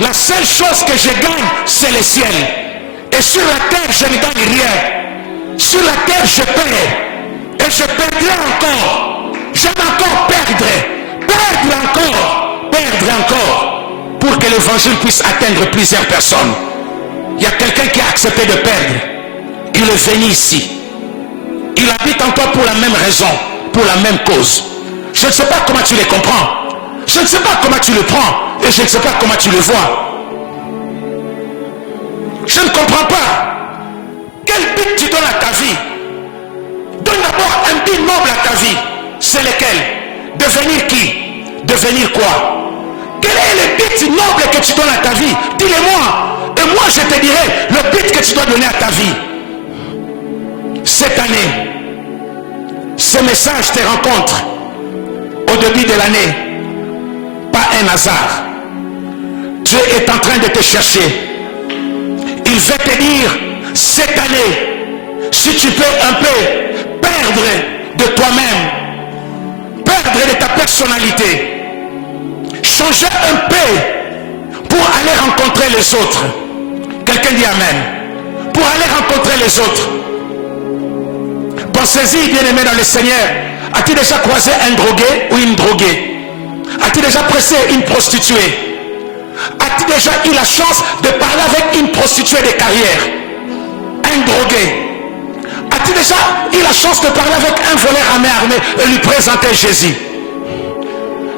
La seule chose que je gagne, c'est le ciel. Et sur la terre, je ne gagne rien. Sur la terre, je perds. Et je perdrai encore. Je vais encore perdre. Perdre encore. Pour que l'évangile puisse atteindre plusieurs personnes. Il y a quelqu'un qui a accepté de perdre. Il est venu ici. Il habite en toi pour la même raison, pour la même cause. Je ne sais pas comment tu les comprends. Je ne sais pas comment tu le prends. Et je ne sais pas comment tu le vois. Je ne comprends pas. Quel but tu donnes à ta vie? Donne d'abord un but noble à ta vie. C'est lequel? Devenir qui? Devenir quoi? Quel est le but noble que tu donnes à ta vie? Dis-le-moi. Et moi je te dirai le but que tu dois donner à ta vie. Cette année, ce message te rencontre au début de l'année. Pas un hasard. Dieu est en train de te chercher. Il veut te dire, cette année, si tu peux un peu perdre de toi-même, perdre de ta personnalité, changer un peu pour aller rencontrer les autres. Quelqu'un dit Amen. Pour aller rencontrer les autres. Pensez-y, bien-aimé dans le Seigneur. As-tu déjà croisé un drogué ou une droguée? As-tu déjà pressé une prostituée? As-tu déjà eu la chance de parler avec une prostituée de carrière? Un drogué? As-tu déjà eu la chance de parler avec un voleur à main armée et lui présenter Jésus?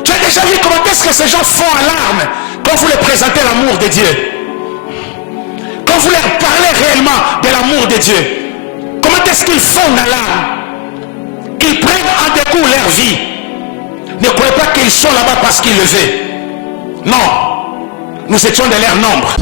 Tu as déjà vu comment est-ce que ces gens font alarme quand vous leur présentez l'amour de Dieu? Quand vous leur parlez réellement de l'amour de Dieu, comment est-ce qu'ils font alarme? Ils prennent en décours leur vie. Ne croyez pas qu'ils sont là-bas parce qu'ils le veulent. Non. Nous étions de leur nombre.